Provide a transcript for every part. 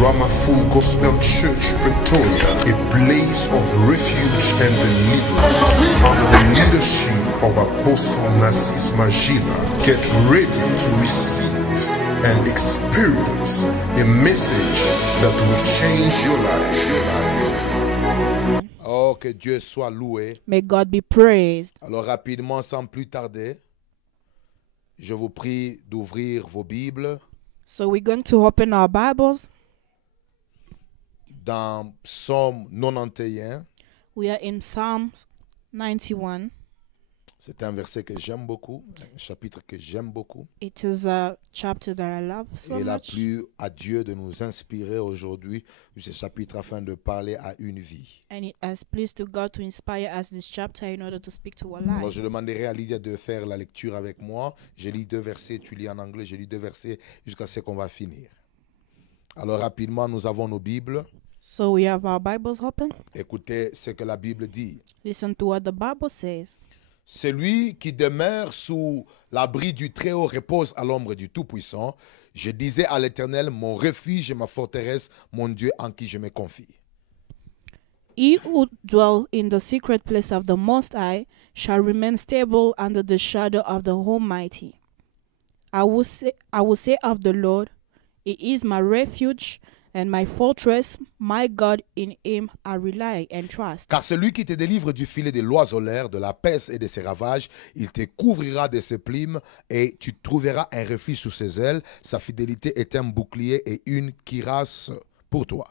Rama Full Gospel Church, Pretoria, a place of refuge and deliverance under the leadership of Apostle Narcisse Magila. Get ready to receive and experience a message that will change your life. Oh, que Dieu soit loué. May God be praised. Alors rapidement, sans plus tarder, je vous prie d'ouvrir vos Bibles So we're going to open our Bibles. dans Psaume 91. We are in Psalms 91. C'est un verset que j'aime beaucoup, un chapitre que j'aime beaucoup. It is a chapter that I love so Et il a much. plu à Dieu de nous inspirer aujourd'hui ce chapitre afin de parler à une vie. And it has pleased to God to inspire us this chapter in order to speak to our Alors lives. je demanderai à Lydia de faire la lecture avec moi. Je lis 2 versets, tu lis en anglais, je lis 2 versets jusqu'à ce qu'on va finir. Alors rapidement, nous avons nos Bibles. So we have our Bibles open. Écoutez ce que la Bible dit. Listen to what the Bible says. Celui qui demeure sous l'abri du Très-Haut repose à l'ombre du Tout-Puissant. Je disais à l'Éternel, mon refuge et ma forteresse, mon Dieu en qui je me confie. He who dwell in the secret place of the Most High shall remain stable under the shadow of the Almighty. I will say of the Lord, He is my refuge and my fortress, my God, in Him I rely and trust. Car celui qui te délivre du filet de l'oiseleur, de la peste et de ses ravages, il te couvrira de ses plumes et tu trouveras un refuge sous ses ailes. Sa fidélité est un bouclier et une cuirasse pour toi.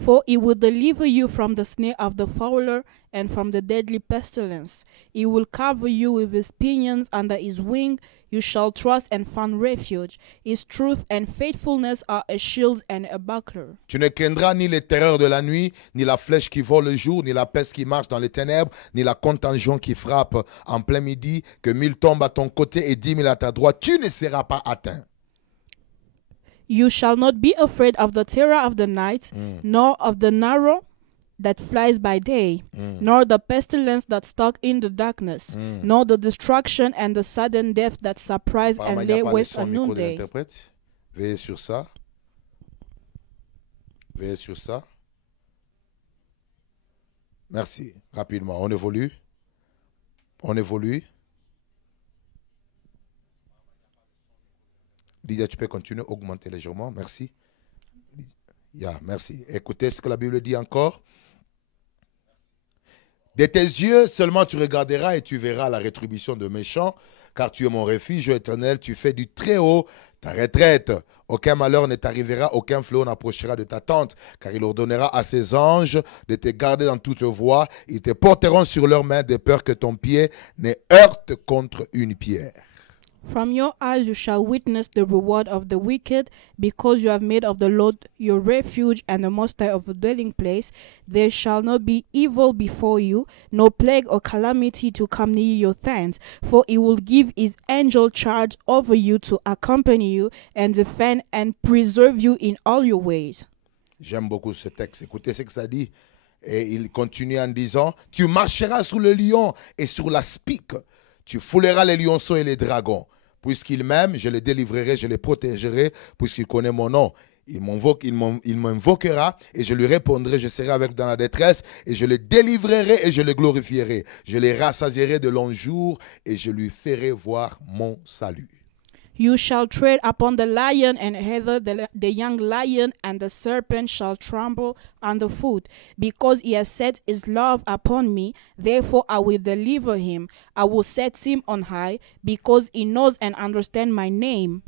For He will deliver you from the snare of the fowler and from the deadly pestilence. He will cover you with His pinions, under His wing you shall trust and find refuge. His truth and faithfulness are a shield and a buckler. Tu ne craindras ni les terreurs de la nuit, ni la flèche qui vole le jour, ni la peste qui marche dans les ténèbres, ni la contagion qui frappe en plein midi, que 1000 tombent à ton côté et 10 000 à ta droite, tu ne seras pas atteint. You shall not be afraid of the terror of the night, nor of the arrow that flies by day, nor the pestilence that stalks in the darkness, nor the destruction and the sudden death that surprise Apparemment, and il n'y lay a pas le waste son at micro de noonday. l'interprète. Veillez sur ça. Veillez sur ça. Merci. Rapidement, on évolue. On évolue. Lydia, tu peux continuer, augmenter légèrement. Merci. Merci. Écoutez ce que la Bible dit encore. De tes yeux seulement tu regarderas et tu verras la rétribution de méchants, car tu es mon refuge éternel, tu fais du très haut ta retraite. Aucun malheur ne t'arrivera, aucun fléau n'approchera de ta tente, car il ordonnera à ses anges de te garder dans toute voie. Ils te porteront sur leurs mains de peur que ton pied ne heurte contre une pierre. From your eyes you shall witness the reward of the wicked, because you have made of the Lord your refuge and the Most High of a dwelling place. There shall not be evil before you, no plague or calamity to come near your tents, for He will give His angel charge over you to accompany you and defend and preserve you in all your ways. J'aime beaucoup ce texte. Écoutez ce que ça dit. Et il continue en disant, tu marcheras sur le lion et sur la spique. Tu fouleras les lionceaux et les dragons. Puisqu'il m'aime, je les délivrerai, je les protégerai, puisqu'il connaît mon nom. Il m'invoquera et je lui répondrai, je serai avec dans la détresse et je le délivrerai et je le glorifierai. Je les rassasierai de longs jours et je lui ferai voir mon salut. You shall tread upon the lion and heather, the young lion, and the serpent shall trample underfoot. Because He has set His love upon me, therefore I will deliver him. I will set him on high, because he knows and understands my name.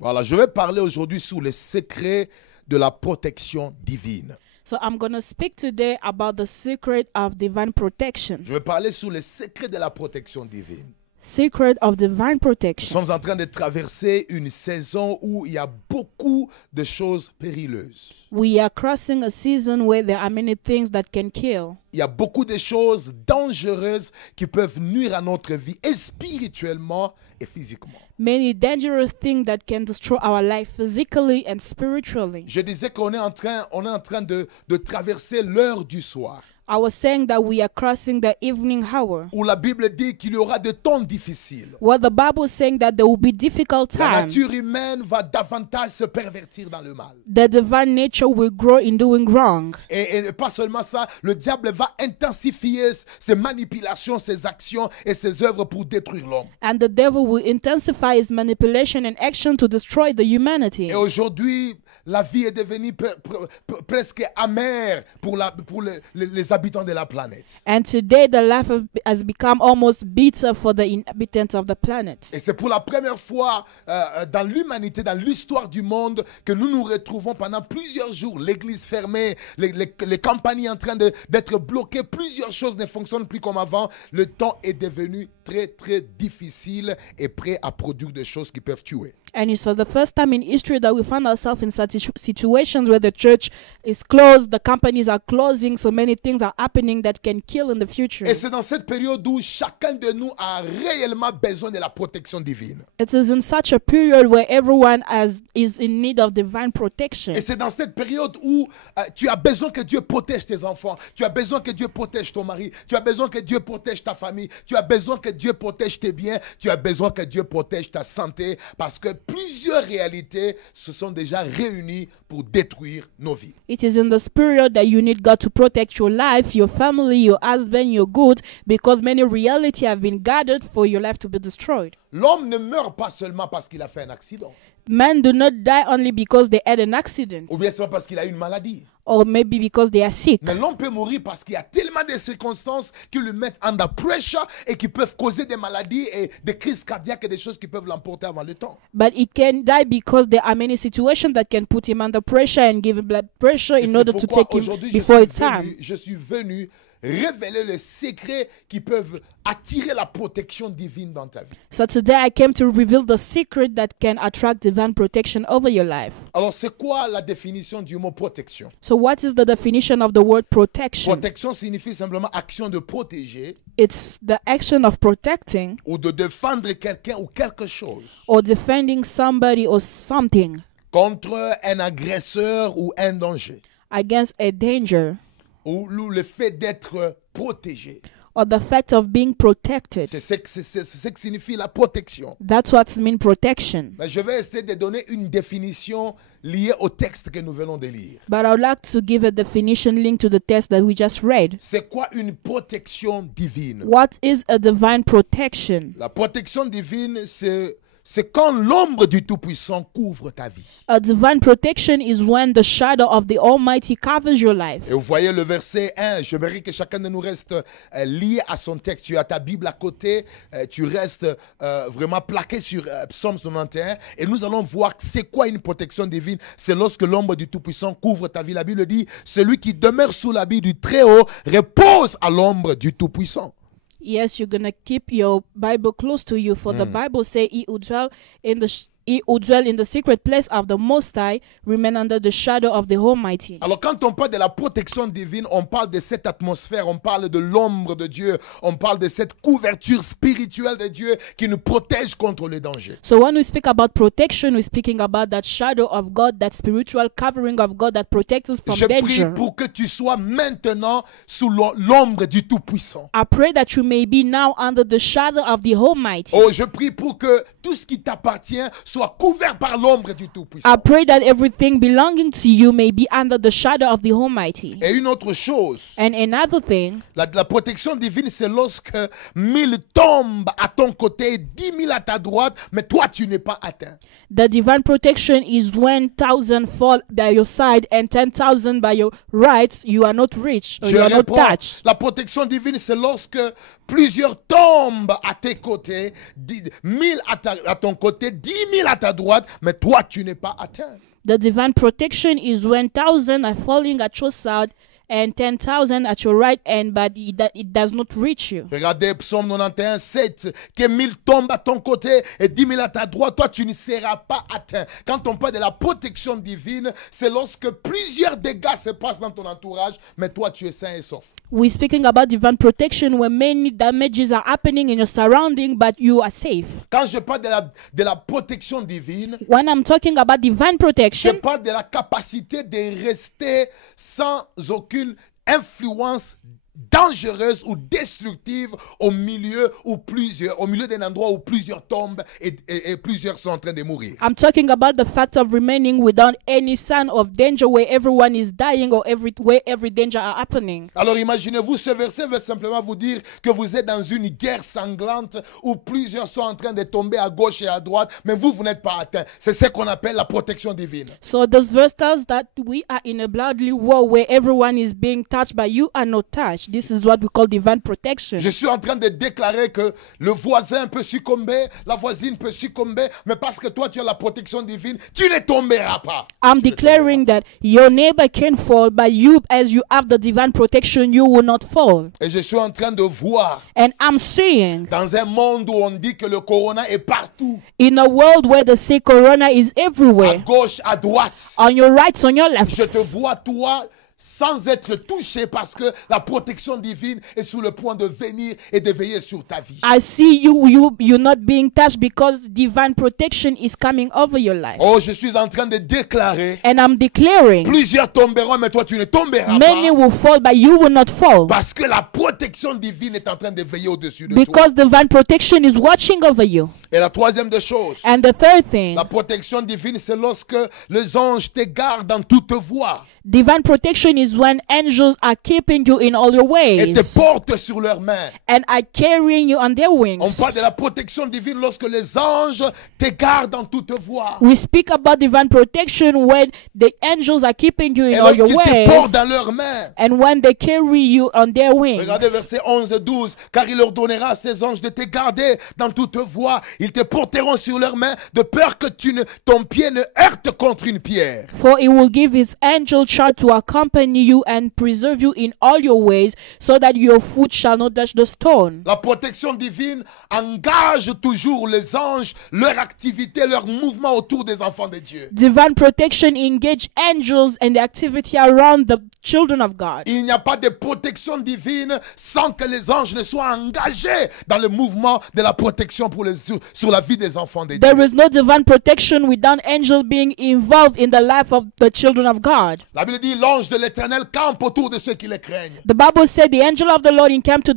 Voilà, je vais parler aujourd'hui sur les secrets de la protection divine. So I'm going to speak today about the secret of divine protection. Je vais parler sur les secrets de la protection divine. Secret of divine Nous protection. sommes en train de traverser une saison où il y a beaucoup de choses périlleuses. We are crossing a season where there are many things that can kill. il y a beaucoup de choses dangereuses qui peuvent nuire à notre vie, et spirituellement et physiquement. Many dangerous things that can destroy our life physically and spiritually. Je disais qu'on est en train de traverser l'heure du soir, I was saying that we are crossing the evening hour, où la Bible dit qu'il y aura des temps difficiles. where the Bible is saying that there will be difficult La times. nature humaine va davantage se pervertir dans le mal. The divine nature will grow in doing wrong. Et pas seulement ça, le diable va intensifier ses manipulations, ses actions et ses œuvres pour détruire l'homme. And the devil will intensify his manipulation and action to destroy the humanity. Et aujourd'hui, la vie est devenue presque amère pour les habitants de la planète. And today the life has become almost bitter for the inhabitants of the planet. Et c'est pour la première fois dans l'humanité, dans l'histoire du monde, que nous nous retrouvons pendant plusieurs jours, l'église fermée, les compagnies en train d'être bloquées, plusieurs choses ne fonctionnent plus comme avant. Le temps est devenu très très difficile et prêt à produire des choses qui peuvent tuer. And it's for the first time in history that we find ourselves in such situations where the church is closed, the companies are closing, so many things are happening that can kill in the future. Et c'est dans cette période où chacun de nous a réellement besoin de la protection divine. It is in such a period where everyone is in need of divine protection. Et c'est dans cette période où tu as besoin que Dieu protège tes enfants, tu as besoin que Dieu protège ton mari, tu as besoin que Dieu protège ta famille, tu as besoin que Dieu protège tes biens, tu as besoin que Dieu protège ta santé, parce que plusieurs réalités se sont déjà réunies pour détruire nos vies. It is in this period that you need God to protect your life, your family, your husband, your goods, because many realities have been gathered for your life to be destroyed. L'homme ne meurt pas seulement parce qu'il a fait un accident, Men do not die only because they had an accident, ou bien c'est pas parce qu'il a eu une maladie. or maybe because they are sick. Mais l'homme peut mourir parce qu'il y a tellement de circonstances qui le mettent under pressure et qui peuvent causer des maladies et des crises cardiaques et des choses qui peuvent l'emporter avant le temps. But he can die because there are many situations that can put him under pressure and give him blood pressure Et in c'est order to pourquoi take him aujourd'hui before its time. je suis venu révéler les secrets qui peuvent attirer la protection divine dans ta vie. So today I came to reveal the secret that can attract divine protection over your life. Alors c'est quoi la définition du mot protection? So what is the definition of the word protection? Protection signifie simplement action de protéger It's the action of protecting ou de défendre quelqu'un ou quelque chose or defending somebody or something contre un agresseur ou un danger, against a danger, ou le fait d'être protégé. or the fact of being protected. C'est ce que signifie la protection. That's what means protection. Mais je vais essayer de donner une définition liée au texte que nous venons de lire. But I would like to give a definition linked to the text that we just read. C'est quoi une protection divine? What is a divine protection? La protection divine, c'est quand l'ombre du Tout-Puissant couvre ta vie. A divine protection is when the shadow of the Almighty covers your life. Et vous voyez le verset 1, j'aimerais que chacun de nous reste lié à son texte. Tu as ta Bible à côté, tu restes vraiment plaqué sur Psaume 91. Et nous allons voir c'est quoi une protection divine. C'est lorsque l'ombre du Tout-Puissant couvre ta vie. La Bible dit, celui qui demeure sous l'habit du Très-Haut repose à l'ombre du Tout-Puissant. Yes, you're going to keep your Bible close to you, for the Bible says he who dwell in the secret place of the Most High remain under the shadow of the Almighty. Alors quand on parle de la protection divine, on parle de cette atmosphère, on parle de l'ombre de Dieu, on parle de cette couverture spirituelle de Dieu qui nous protège contre les dangers. So when we speak about protection, we're speaking about that shadow of God, that spiritual covering of God that protects us from Je prie danger. pour que tu sois maintenant sous l'ombre du Tout-Puissant. I pray that you may be now under the shadow of the Almighty. Oh, je prie pour que tout ce qui t'appartient soit couvert par l'ombre du I Tout-Puissant. pray that everything belonging to you may be under the shadow of the Almighty. Et une autre chose, And another thing, la protection divine, c'est lorsque 1000 tombent à ton côté, 10 000 à ta droite, mais toi, tu n'es pas atteint. the divine protection is when 1,000 fall by your side and 10,000 by your right. You are not reached, or Je you are not réponds, touched. la protection divine, c'est lorsque plusieurs tombent à tes côtés, 1000 à ton côté, 10 000 à ta droite, mais toi, tu n'es pas atteint. The divine protection is when 1,000 are falling at your side and 10,000 at your right hand, but it does not reach you. Regardez Psaume 91, 7, que 1000 tombent à ton côté et 10 000 à ta droite, toi tu ne seras pas atteint. Quand on parle de la protection divine, c'est lorsque plusieurs dégâts se passent dans ton entourage, mais toi tu es sain et sauf. We're speaking about divine protection when many damages are happening in your surrounding, but you are safe. Quand je parle de la protection divine, When I'm talking about divine je protection, parle de la capacité de rester sans aucune influence dangereuse ou destructive au milieu d'un endroit où plusieurs tombent et plusieurs sont en train de mourir. I'm talking about the fact of remaining without any sign of danger where everyone is dying or where every danger are happening. Alors imaginez-vous, ce verset veut simplement vous dire que vous êtes dans une guerre sanglante où plusieurs sont en train de tomber à gauche et à droite, mais vous n'êtes pas atteint. C'est ce qu'on appelle la protection divine. So this verse tells that we are in a bloody war where everyone is being touched, but you are not touched. This is what we call divine protection. Je suis en train de déclarer que le voisin peut succomber, la voisine peut succomber, mais parce que toi tu as la protection divine, tu ne tomberas pas. I'm declaring that your neighbor can fall, but you, as you have the divine protection, you will not fall. Et je suis en train de voir And I'm seeing dans un monde où on dit que le corona est partout, in a world where the sick corona is à everywhere, gauche, à droite, on your right, on your left. je te vois toi sans être touché parce que la protection divine est sur le point de venir et de veiller sur ta vie. I see you're not being touched because divine protection is coming over your life. Oh, je suis en train de déclarer, And I'm declaring plusieurs tomberont, mais toi tu ne tomberas many pas will fall, but you will not fall. parce que la protection divine est en train de veiller au-dessus de toi. Because divine protection is watching over you. Et la troisième des choses, And the third thing, la protection divine, c'est lorsque les anges te gardent dans toute voie divine protection is when angels are keeping you in all your et te ways portent sur leurs mains. and are carrying you on their On wings. parle de la protection divine lorsque les anges te gardent dans toute voie. We speak about divine protection when the angels are keeping you Et in all your lorsqu'ils te portent ways dans leurs mains. and when they carry you on their wings. Regardez verset 11 et 12. Car il ordonnera à ses anges de te garder dans toute voie. Ils te porteront sur leurs mains de peur que ton pied ne heurte contre une pierre. For he will give his angel charge to accompany you and preserve you in all your ways, so that your foot shall not touch the stone. La protection divine engage toujours les anges, leur activité, leur mouvement autour des enfants de Dieu. Divine protection engage angels and the activity around the children of God. Il n'y a pas de protection divine sans que les anges ne soient engagés dans le mouvement de la protection sur la vie des enfants de Dieu. There is no divine protection without angels being involved in the life of the children of God. La Bible dit l'ange de l'Éternel campe autour de ceux qui le craignent. The Bible said the angel of the Lord encamped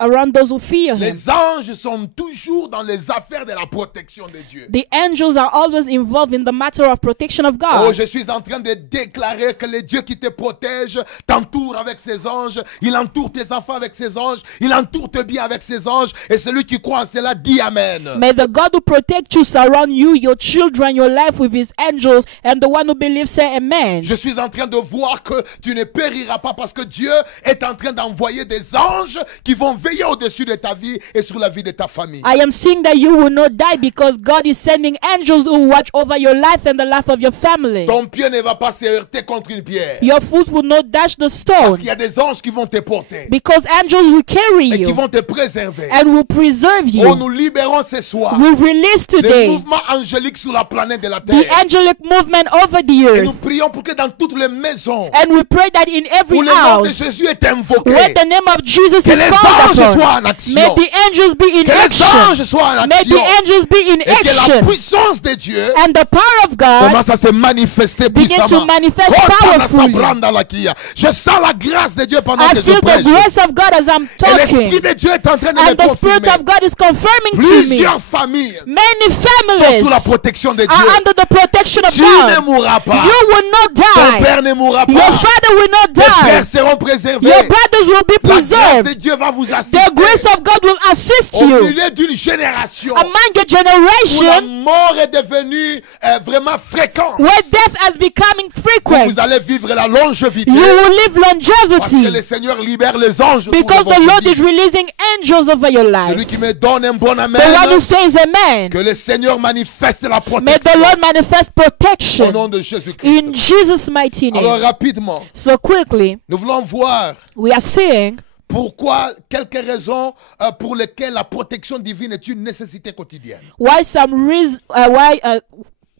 around those who fear him. Les anges sont toujours dans les affaires de la protection de Dieu. The angels are always involved in the matter of protection of Oh, God. je suis en train de déclarer que le Dieu qui te protège t'entoure avec ses anges. Il entoure tes enfants avec ses anges. Il entoure tes biens avec ses anges. Et celui qui croit en cela dit Amen. May the God who protect you surround you, your children, your life with his angels, and the one who believes say amen. Je suis en train de voir que tu ne périras pas parce que Dieu est en train d'envoyer des anges qui vont veiller au-dessus de ta vie et sur la vie de ta famille. I am seeing that you will not die because God is sending angels who watch over your life and the life of your family. Ton pied ne va pas se heurter contre une pierre. Your foot will not dash the Parce stone qu'il y a des anges qui vont te porter because angels will carry et qui you vont te préserver. and will preserve Oh, you. nous libérons ce soir We release le today mouvement angélique sur la planète de la the terre. angelic movement over the Et nous earth. prions pour que dans toutes les maisons And we pray that in every où le nom de house Jésus est invoqué, where the name of Jesus que is les called anges upon, soient en may action. the angels be in Que les action. anges soient en May action. the angels be in Et que la action. puissance de Dieu And the power of God commence à se manifester begin to puissamment. manifest Kota na powerfully. sabranda la kia. Je sens la grâce de Dieu pendant I que je feel the prêche. grace of God as I'm Et l'Esprit talking. de Dieu est en train de me And the Spirit confirmer. of God is confirming to me. Plusieurs familles Many sont sous la families protection de are Dieu. under the protection of Tu ne God. mourras pas. You will not Ton die. père ne mourra Your pas. father will not Tes frères die. seront préservés. Your brothers will be La grâce de preserved. Dieu va vous assister. The grace of God will assist Au you milieu d'une génération among your où la generation mort est devenue vraiment fréquente, where death has becoming frequent, vous allez vivre la longévité. you will live Parce que le longevity Seigneur libère les anges. because pour the Lord votre is vie. releasing angels over your Celui life. qui me donne un bon amen. The one who says amen. Que le Seigneur manifeste la May protection. the Lord manifest Au protection nom de Jésus-Christ. in Jesus' mighty Alors name. rapidement, So quickly, nous voulons voir we are seeing pourquoi, quelques raisons pour lesquelles la protection divine est une nécessité quotidienne. why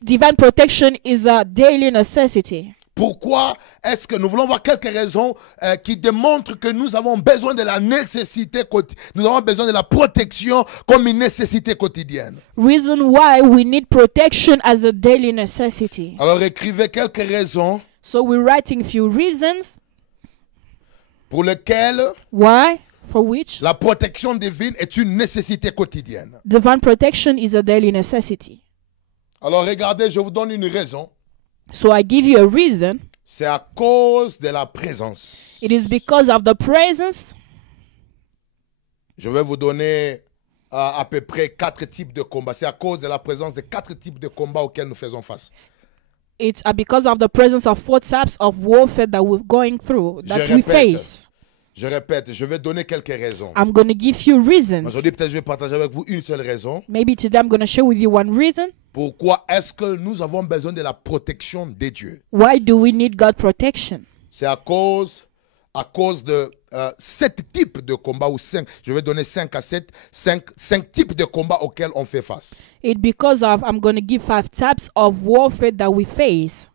divine protection is a daily necessity. Pourquoi est-ce que nous voulons voir quelques raisons qui démontrent que nous avons besoin de la nécessité, nous avons besoin de la protection comme une nécessité quotidienne. Reason why we need protection as a daily necessity. Alors écrivez quelques raisons So we're writing few reasons pour lesquelles why, for which la protection divine est une nécessité quotidienne. divine protection is a daily necessity. Alors regardez, je vous donne une raison. So I give you a reason. C'est à cause de la présence. It is because of the presence. Je vais vous donner à peu près 4 types de combats. C'est à cause de la présence de 4 types de combats auxquels nous faisons face. It's because of the presence of 4 types of warfare that we're going through, that we face. Je répète, je vais donner quelques raisons. I'm going to give you reasons. Aujourd'hui, peut-être je vais partager avec vous une seule raison. Maybe today I'm going to share with you one reason. Pourquoi est-ce que nous avons besoin de la protection de Dieu? Why do we need God protection? C'est à cause de 7 types de combats ou 5. Je vais donner 5 à 7. 5 types de combats auxquels on fait face. It's because of, I'm going to give 5 types of warfare that we face.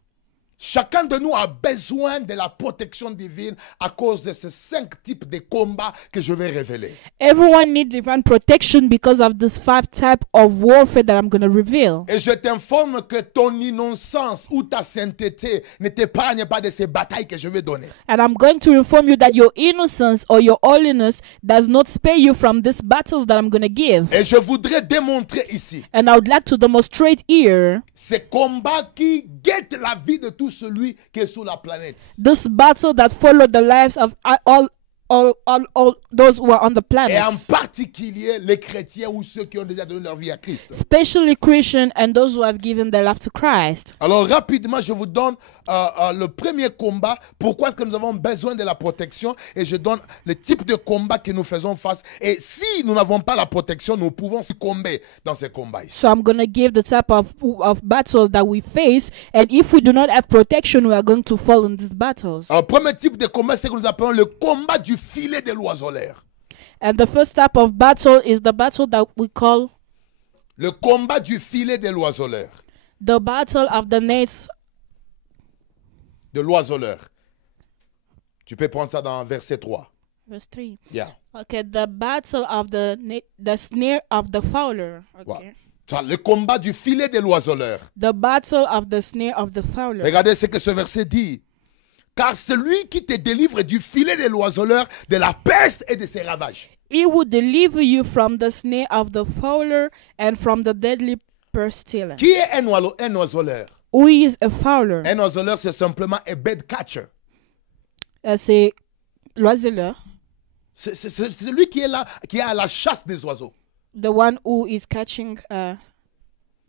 Chacun de nous a besoin de la protection divine à cause de ces 5 types de combats que je vais révéler. Everyone needs divine protection because of this 5 type of warfare that I'm going to reveal. Et je t'informe que ton innocence ou ta sainteté ne t'épargne pas de ces batailles que je vais donner. And I'm going to inform you that your innocence or your holiness does not spare you from these battles that I'm going to give. Et je voudrais démontrer ici And I would like to demonstrate here ces combats qui guettent la vie de tout celui qui est sur la planète. this battle that followed the lives of all those who are on the Et en planet, particulier les chrétiens ou ceux qui ont déjà donné leur vie à Christ. especially Christian and those who have given their life to Christ. Alors rapidement, je vous donne le premier combat. Pourquoi est-ce que nous avons besoin de la protection? Et je donne le type de combat que nous faisons face. Et si nous n'avons pas la protection, nous pouvons succomber dans ces combats. So I'm going to give the type of battle that we face, and if we do not have protection, we are going to fall in these battles. Alors, premier type de combat, c'est ce que nous appelons le combat du filet de l'oiseleur. And the first type of battle is the battle that we call Le combat du filet de l'oiseleur. the battle of the nets. De l'oiseleur. Tu peux prendre ça dans verset 3. Verse 3. Yeah. Okay, the battle of the snare of the fowler. Okay. Ouais. Le combat du filet de l'oiseleur. The battle of the snare of the fowler. Regardez ce que ce verset dit. Car celui qui te délivre du filet de l'oiseleur, de la peste et de ses ravages. He will deliver you from the snare of the fowler and from the deadly pestilence. Qui est un oiseleur? Who is a fowler? Un oiseleur, c'est simplement un bird catcher. C'est l'oiseleur. C'est celui qui est là, qui est à la chasse des oiseaux. The one who is catching Bird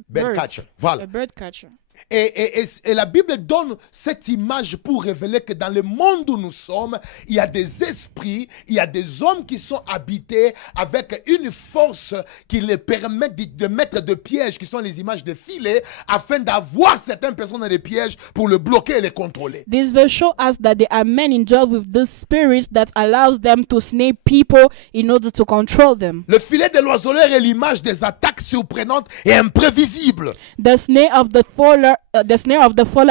birds. catcher. Voilà. A bird catcher. Et la Bible donne cette image pour révéler que dans le monde où nous sommes, il y a des esprits, il y a des hommes qui sont habités avec une force qui les permet de mettre des pièges, qui sont les images de filets, afin d'avoir certaines personnes dans les pièges pour le bloquer et les contrôler. This verse shows us that there are men indwelt with this spirit that allows them to snare people in order to control them. Le filet de l'oiseleur est l'image des attaques surprenantes et imprévisibles. The snare of the fowler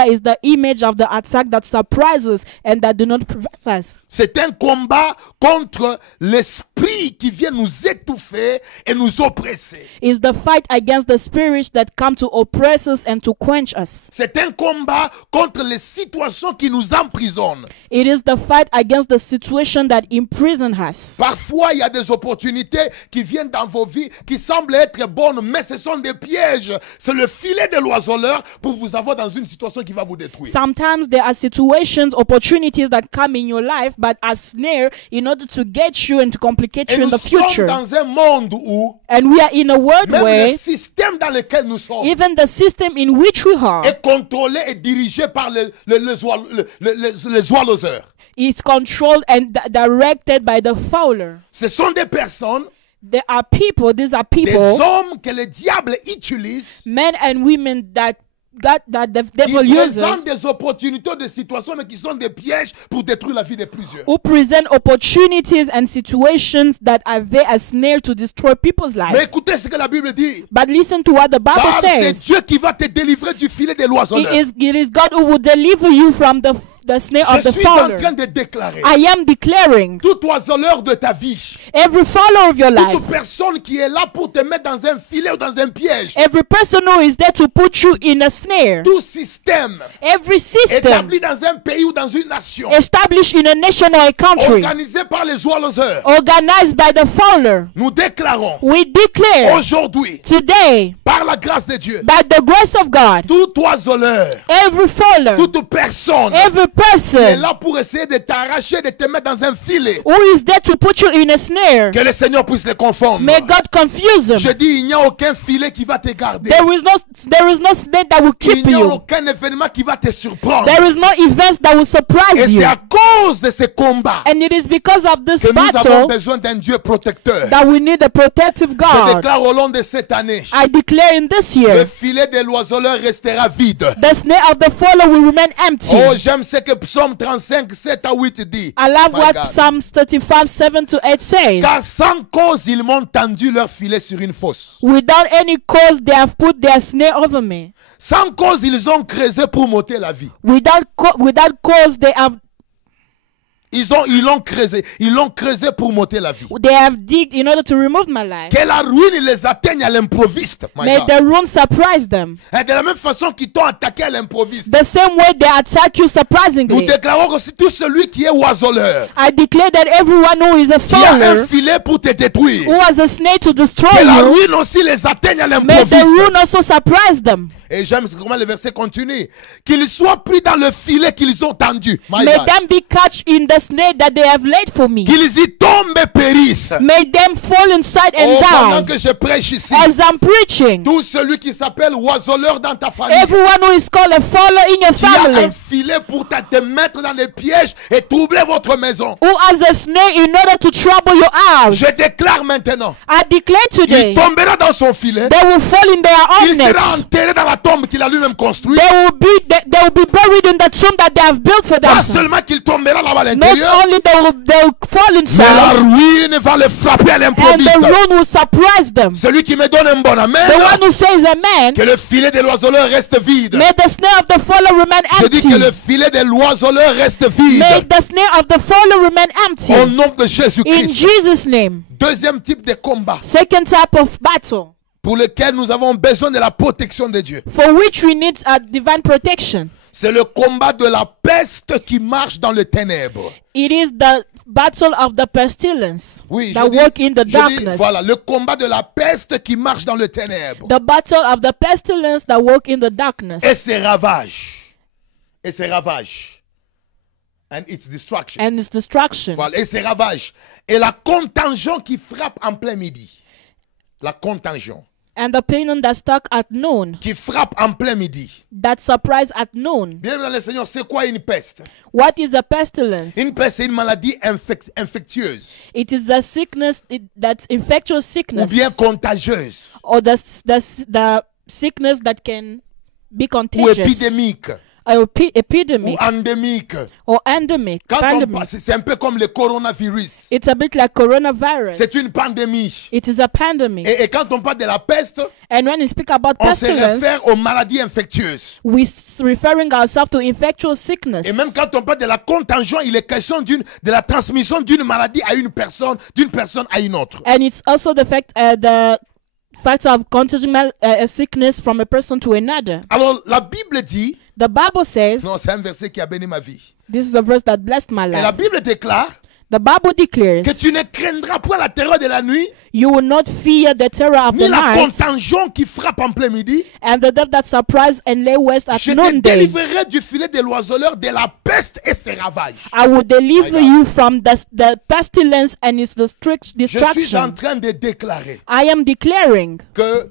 is the image of the attack that surprises and that do not prevent us. C'est un combat contre l'esprit qui vient nous étouffer et nous oppresser. It's the fight against the spirits that come to oppress us and to quench us. C'est un combat contre les situations qui nous emprisonnent. It is the fight against the situation that imprison us. Parfois, il y a des opportunités qui viennent dans vos vies qui semblent être bonnes, mais ce sont des pièges. C'est le filet de l'oiseleur pour vous avoir dans une situation qui va vous détruire. Sometimes there are situations, opportunities that come in your life, but a snare in order to get you and to complicate Et you in nous the future. sommes dans un monde où And we are in a world même where le système dans lequel nous sommes even the system in which we are est contrôlé et dirigé par les oiseaux. is controlled and directed by the fowler. Ce sont des personnes, There are people, these are des people, hommes que le diable utilise, men and women that the qui devil uses, présentent des opportunités, des situations, mais qui sont des pièges pour détruire la vie de plusieurs. who present opportunities and situations that are there as snare to destroy people's Mais lives. écoutez ce que la Bible dit. But listen to what the Bible Car c'est says. Dieu qui va te délivrer du filet de l'oiseleur. It is God who will deliver you from the snare of Je the suis en fowler. train de déclarer. I am declaring Tout oiseleur de ta vie, every follower of your life, toute personne qui est là pour te mettre dans un filet ou dans un piège, every person who is there to put you in a snare, tout système every system établi dans un pays ou dans une nation, established in a nation or a country, organisé par les oiseleurs, organized by the fowler, nous déclarons we declare aujourd'hui, today, par la grâce de Dieu, by the grace of God, tout oiseleur, every fowler, toute personne every qui est person là pour essayer de t'arracher, de te mettre dans un filet, who is there to put you in a snare, que le Seigneur puisse les confondre. may God confuse them. Je dis, il n'y a aucun filet qui va te garder. There is no snare that will Il keep n'y a you. aucun événement qui va te surprendre. There is no events that will Et surprise c'est you. à cause de ce combat And it is because of this que nous avons battle besoin d'un Dieu protecteur. that we need a protective Je God. déclare au long de cette année, I declare in this le year, filet de l'oiseleur restera vide. the snare of the fowler will remain empty. Oh, j'aime ce que Psaume 35, 7 à 8 dit. I love My what God. Psalms 35, 7 to 8 says. Car sans cause, ils m'ont tendu leur filet sur une fosse. Without any cause, they have put their snare over me. Sans cause, ils ont creusé pour m'ôter la vie. Without cause, Ils l'ont creusé pour m'ôter la vie. they have digged in order to remove my life. Que la ruine les atteigne à l'improviste. My May God. the ruin surprise them. Et de la même façon qu'ils t'ont attaqué à l'improviste. The same way they attack you Nous surprisingly. déclarons aussi tout celui qui est oiseleur, I declare that everyone who is a qui a un fowler, filet pour te détruire, who has a snare to destroy que la you, ruine aussi les atteigne à may the l'improviste. ruin also surprise them. Et j'aime comment le verset continue. Qu'ils soient pris dans le filet qu'ils ont tendu. My May God. them be catch in the snare that they have laid for me. Qu'ils y tombent et périssent. May them fall inside and Oh, pendant die. que je prêche ici, As I'm preaching, tout celui qui s'appelle oiseleur dans ta famille, everyone who is called a fowler in your qui a un family, filet pour te mettre dans les pièges et troubler votre maison, who has a snare in order to trouble your house, je déclare maintenant, I declare il today, tombera dans son filet, they will fall in their il own sera nets. enterré dans la tombe qu'il a lui-même construite. They will be buried in the tomb that they have built for Pas themselves. seulement qu'il tombera là-bas à Not l'intérieur, only they will fall mais la inside, ruine va le frapper à and l'improviste. the ruin will surprise them. Celui qui me donne un bon amen, The one who says amen, que le filet de l'oiseleur reste vide. may the snare of the fowler remain Je dis que le empty. filet de l'oiseleur reste vide. May the snare of the fowler remain empty. Au nom de In Jésus-Christ. Jesus' name. Deuxième type de combat Second type of battle pour lequel nous avons besoin de la protection de Dieu. for which we need a divine protection. C'est le combat de la peste qui marche dans les ténèbres. It is the battle of the pestilence Oui, that work in the je dis, darkness. voilà, le combat de la peste qui marche dans les ténèbres. The battle of the pestilence that work in the darkness. Et ses ravages. Et ses ravages. And its destruction. And its destruction. Voilà, et ses ravages. Et la contagion qui frappe en plein midi. La contagion And the pain that stuck at noon, qui frappe en plein midi. that surprise at noon. Bien dans le Seigneur, c'est quoi une peste? What is a pestilence? Une peste, c'est une maladie infectieuse It is a sickness, that's infectious ou sickness, bien contagieuse or the sickness that can be ou contagious, épidémique or ou epidemic, endémique. or endemic. Quand on Pandemic. passe, c'est un peu comme le coronavirus. It's a bit like coronavirus. C'est une pandémie. It is a pandemic. Et quand on parle de la peste, And when we speak about on se pestilence, réfère aux maladies infectieuses. referring ourselves to infectious sickness. Et même quand on parle de la contagion, il est question de la transmission d'une maladie à une personne, d'une personne à une autre. And it's also the fact of contagion a sickness from a person to another. Alors la Bible dit, The Bible says, non, c'est un verset qui a béni ma vie. this is a verse that blessed my Et la life. Bible déclare The Bible que declares, tu ne craindras point la terreur de la nuit, you will not fear the terror of ni the la night, contagion qui frappe en plein midi. and the death that surprise and lay waste at Je te noonday. délivrerai du filet de l'oiseleur, de la peste et ses ravages. I will deliver My God. you from the pestilence and its Je suis en destruction. train de déclarer I am declaring, que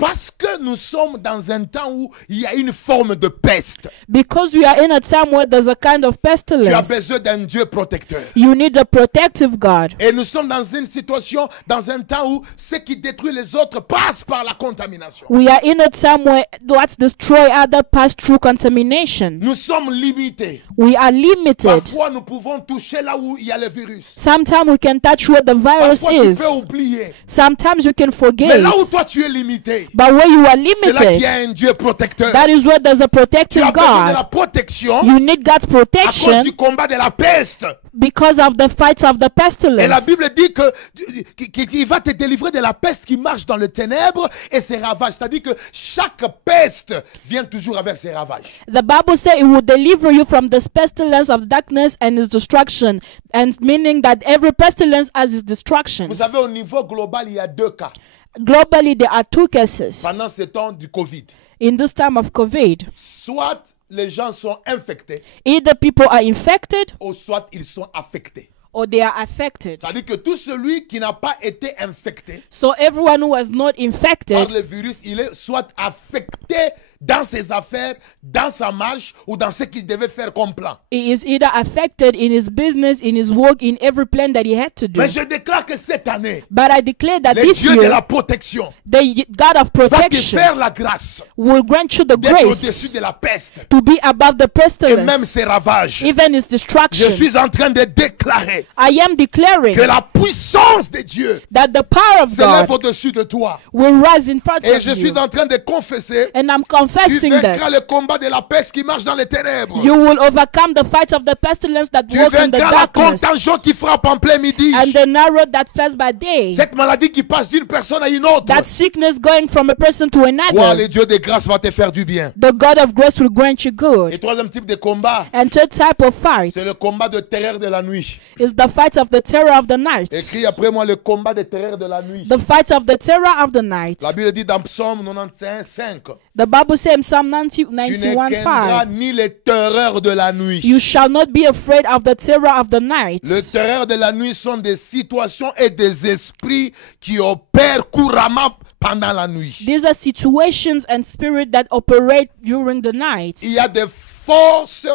parce que nous sommes dans un temps où il y a une forme de peste, because we are in a time where there's a kind of tu as pestilence, besoin d'un Dieu protecteur. you need a protective God. Et nous sommes dans une situation, dans un temps où ce qui détruit les autres passe par la contamination. We are in a time where what destroy other pass through contamination. Nous sommes limités. We are limited. Parfois, nous pouvons toucher là où il y a le virus. Sometimes we can touch where the virus Parfois, tu is. peux oublier. Sometimes you can Mais forget. là où toi, tu es limité, But where you are c'est là qu'il y limited, a un Dieu protecteur. that is where there's a Tu protective as besoin de la God. protection You need God's à cause protection du combat de la peste. because of the fight of the Et la pestilence. Bible dit qu'il va te délivrer de la peste qui marche dans le ténèbre et ses ravages. C'est-à-dire que chaque peste vient toujours avec ses ravages. The Bible says it will deliver you from the pestilence of darkness and its destruction, and meaning that every pestilence has its destruction. Vous savez, au niveau global, il y a 2 cas Globally, there are 2 cases pendant ce temps du Covid. in this time of COVID. Soit les gens sont infectés, Either people are infected ou soit ils sont affectés. or they are affected. C'est-à-dire que tout celui qui n'a pas été infecté So everyone who was not par infected, le virus, il est soit affecté dans ses affaires, dans sa marche ou dans ce qu'il devait faire comme plan. he is either affected in his business, in his work, in every plan that he had to do. Mais je déclare que cette année, But I declare that le this Dieu de year, la protection the God of va te protection faire la grâce will grant you the d'être au-dessus grace de la peste to be above the et même pestilence, ses ravages. even its Je destruction. suis en train de déclarer I am declaring que la puissance de Dieu that the power of s'élève God au-dessus de toi. will rise in front Et of je suis you. en train de confesser, And I'm tu confessing vaincras that le combat de la peste qui marche dans les ténèbres. you will overcome the fight of the pestilence that Tu walk in the vaincras la darkness contagion qui frappe en plein midi. and the narrow that flies by day. Cette maladie qui passe d'une personne à une autre. That sickness going from a person to Ouais, another. le Dieu de grâce va te faire du bien. The God of grace will grant you Et good. troisième type de combat, And third type of fight c'est le combat de terreur de la nuit. is the fight of the terror of the night. Écris après moi le combat de terreur de la nuit. The fight of the terror of the night. La Bible dit dans Psaume 91, 5, The Bible says in Psalm tu ne 91 craindras 5, ni les terreurs de la nuit. you shall not be afraid of the terror of the night. Les terreurs de la nuit sont des situations et des esprits qui opèrent couramment pendant la nuit. These are situations and spirits that operate during the night. Il y a des forces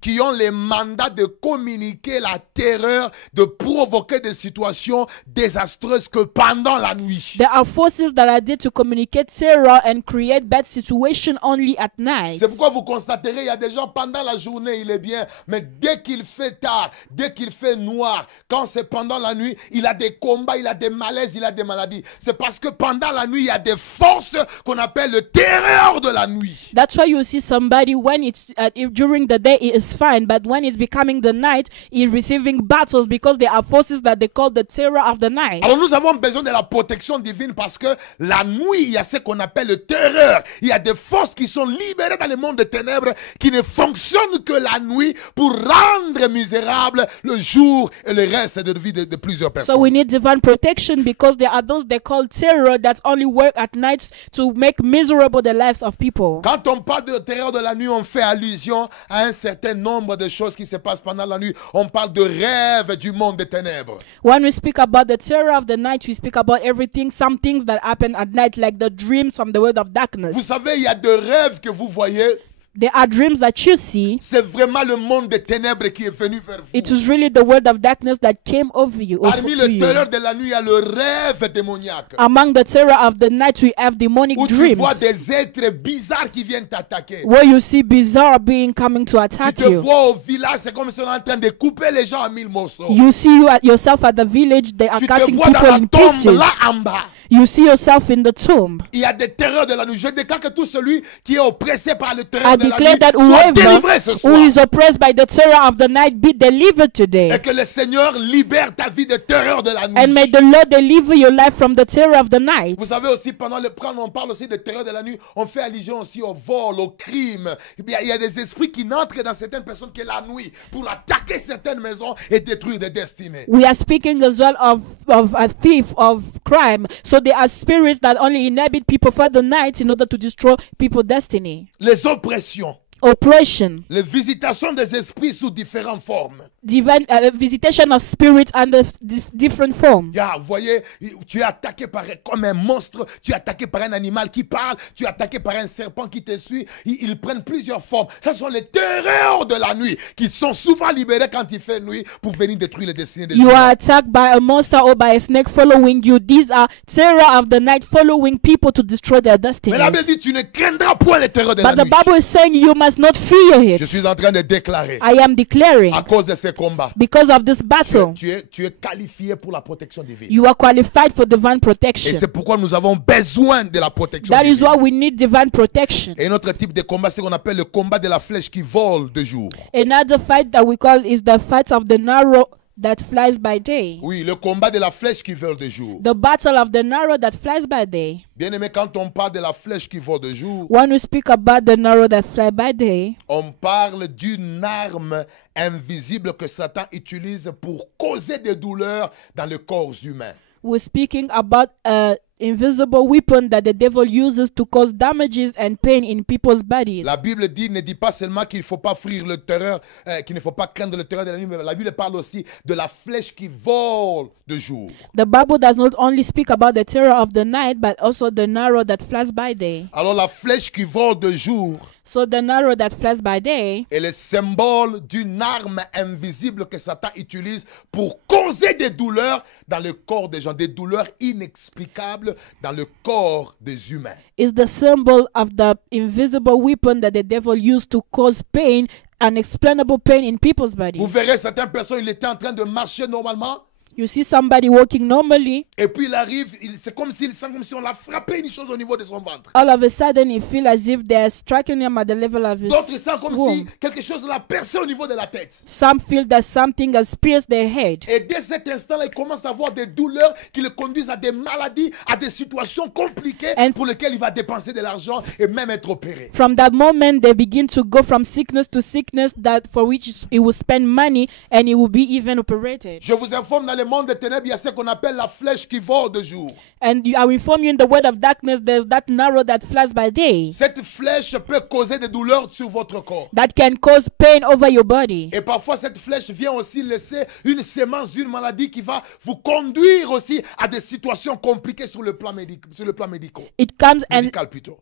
qui ont les mandats de communiquer la terreur, de provoquer des situations désastreuses que pendant la nuit. There are forces that are there to communicate terror and create bad situations only at night. C'est pourquoi vous constaterez, il y a des gens pendant la journée, il est bien, mais dès qu'il fait tard, dès qu'il fait noir, quand c'est pendant la nuit, il a des combats, il a des malaises, il a des maladies. C'est parce que pendant la nuit, il y a des forces qu'on appelle le terreur de la nuit. That's why you see somebody when it's during the day it is fine, but when it's becoming the night, he's receiving battles because there are forces that they call the terror of the night. Alors nous avons besoin de la protection divine parce que la nuit, il y a ce qu'on appelle le terreur. Il y a des forces qui sont libérées dans le monde des ténèbres qui ne fonctionnent que la nuit pour rendre misérable le jour et le reste de vie de plusieurs personnes. So we need divine protection because there are those they call terror that only work at nights to make miserable the lives of people. Quand on parle de terreur de la nuit, on fait allusion à un certain nombre de choses qui se passent pendant la nuit. On parle de rêves du monde des ténèbres. When we speak about the terror of the night, we speak about everything, some things that happen at night, like the dreams from the world of Vous darkness. savez, il y a des rêves que vous voyez. There are dreams that you see. C'est vraiment le monde des ténèbres qui est venu vers vous. It is really the world of darkness that came over you. Parmi to les you. terreurs de la nuit, il y a le rêve démoniaque. Among the terror of the night, we have demonic Où tu dreams, vois des êtres bizarres qui viennent t'attaquer. where you see bizarre being coming to Tu attack te you. vois au village, c'est comme si on est en train de couper les gens en 1000 morceaux. You see yourself at the village, they are Tu te cutting vois dans people la in tombe pieces. là en bas. You see yourself in the tomb. Il y a des terreurs de la nuit. Je déclare que tout celui qui est oppressé par le terreur I de de la declare nuit that soit délivré whoever ce who soir. is oppressed by the terror of the night be delivered today. Et que le Seigneur libère ta vie de terreur de la nuit. And may the Lord deliver your life from the terror of the night. Vous savez aussi, quand on parle aussi de terreur de la nuit, on fait allusion aussi au vol, au crime. Il y a des esprits qui n'entrent dans certaines personnes que la nuit pour attaquer certaines maisons et détruire des destinées. We are speaking as well of a thief, of crime. So there are spirits that only inhabit people for the night in order to destroy people's destiny. Les oppressions, Oppression, les visitations des esprits sous différentes formes. divine visitation of spirits under different forms. Vous voyez, tu es attaqué comme un monstre, tu es attaqué par un animal qui parle, tu es attaqué par un serpent qui te suit. Ils prennent plusieurs formes. Ce sont les terreurs de la nuit qui sont souvent libérées quand il fait nuit pour venir détruire les destinées des You humains. are attacked by a monster or by a snake following you. These are terror of the night following people to destroy their Mais la Bible destinies. dit, tu ne craindras point les terreurs de la But the nuit. Bible is saying you must not fear Je it. suis en train de déclarer, I am declaring, à cause de ces combats, because of this battle, tu es qualifié pour la protection divine. you are qualified for divine Et protection. c'est pourquoi nous avons besoin de la protection That is divine. why we need divine protection. Et un autre type de combat, c'est ce qu'on appelle le combat de la flèche qui vole de jour. Another fight that we call is the fight of the narrow that flies by day. Oui, le combat de la flèche qui vole de jour. The battle of the narrow that flies by day. Bien aimé, quand on parle de la flèche qui vole de jour, When we speak about the narrow that fly by day, on parle d'une arme invisible que Satan utilise pour causer des douleurs dans le corps humain. we're speaking about an invisible weapon that the devil uses to cause damages and pain in people's bodies. La Bible ne dit pas seulement qu'il ne faut pas fuir le terreur, qu'il ne faut pas craindre le terreur de la nuit, mais la Bible parle aussi de la flèche qui vole de jour. The Bible does not only speak about the terror of the night, but also the narrow that flies by day. Alors la flèche qui vole de jour So the narrow that flies by day est le symbole d'une arme invisible que Satan utilise pour causer des douleurs dans le corps des gens, des douleurs inexplicables dans le corps des humains. is the symbol of the invisible weapon that the devil used to cause pain, unexplainable pain in people's Vous bodies. verrez certaines personnes, il était en train de marcher normalement, You see somebody walking normally, et puis il arrive, c'est comme s'il sent comme si on l'a frappé une chose au niveau de son ventre. all of a sudden you feel as if they're striking him at the level of D'autres his sentent comme si womb. quelque chose l'a percé au niveau de la tête. Some feel that something has pierced their head. Et dès cet instant-là, il commence à avoir des douleurs qui le conduisent à des maladies, à des situations compliquées And- pour lesquelles il va dépenser de l'argent et même être opéré. From that moment, they begin to go from sickness to sickness that for which he will spend money and he will be even operated. Je vous informe, dans le monde des ténèbres, il y a ce qu'on appelle la flèche qui vole de jour. And I will inform you in the world of darkness, there's that narrow that flies by day Cette flèche peut causer des douleurs sur votre corps. that can cause pain over your body. Et parfois, cette flèche vient aussi laisser une sémence d'une maladie qui va vous conduire aussi à des situations compliquées sur le plan médical. It comes and Médical plutôt.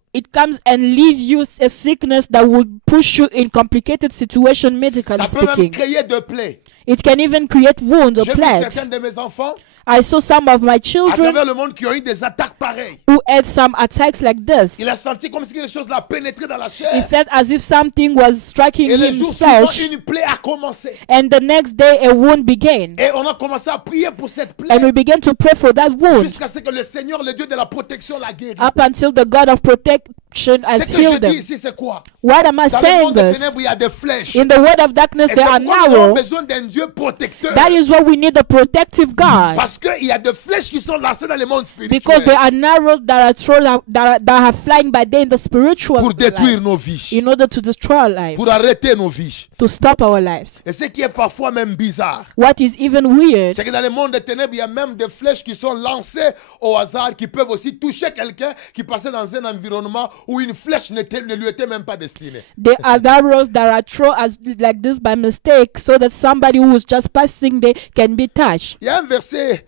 leave you a sickness that will push you in complicated situation medically Ça peut même speaking. créer de plaies. It can even create wounds or J'ai vu plaques. certains de mes enfants I saw some of my à children travers le monde qui ont eu des attaques pareilles. who had some attacks like this. Il a senti comme si quelque chose l'a pénétré dans la He chair. felt as if something was striking Et le his jour suivant, flesh, une plaie a commencé. and the next day a wound began. Et on a commencé à prier pour cette plaie And we began to pray for that wound jusqu'à ce que le Seigneur, le Dieu de la protection, la guérit. up until the God of protection has Ce que je healed dis them. ici, c'est quoi? What am I Dans le saying monde des this? ténèbres, il y a des flèches. In the world of darkness, Et there c'est are pourquoi nous avons narrow. besoin d'un Dieu protecteur. That is why we need a protective God. Parce qu'il y a des flèches qui sont lancées dans le monde Because there spirituel are narrows that are thrown out, that are flying by day in the spiritual pour life, détruire nos vies, in order to destroy our lives, pour arrêter nos vies. to stop our lives. Et ce qui est parfois même bizarre, What is even weird c'est que dans le monde des ténèbres, il y a même des flèches qui sont lancées au hasard, qui peuvent aussi toucher quelqu'un qui passait dans un environnement où une flèche ne lui était même pas destinée. there are arrows that are thrown as like this by mistake, so that somebody who is just passing there can be touched. Il y a un verset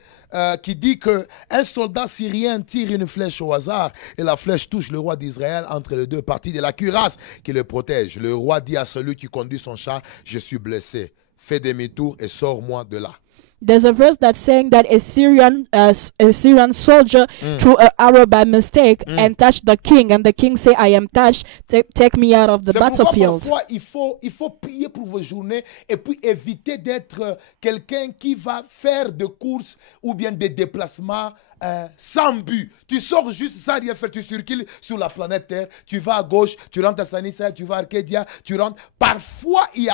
qui dit que un soldat syrien tire une flèche au hasard et la flèche touche le roi d'Israël entre les deux parties de la cuirasse qui le protège. Le roi dit à celui qui conduit son char, je suis blessé, fais demi-tour et sors-moi de là. There's a verse that's saying that a Syrian soldier threw an arrow by mistake and touched the king, and the king said, "I am touched. Take me out of the C'est pourquoi battlefield." parfois il faut prier pour vos journées et puis éviter d'être quelqu'un qui va faire des courses ou bien des déplacements sans but. Tu sors juste sans rien faire. Tu circules sur la planète Terre. Tu vas à gauche, tu rentres à Sanissa, tu vas à Arcadia, tu rentres. Parfois, il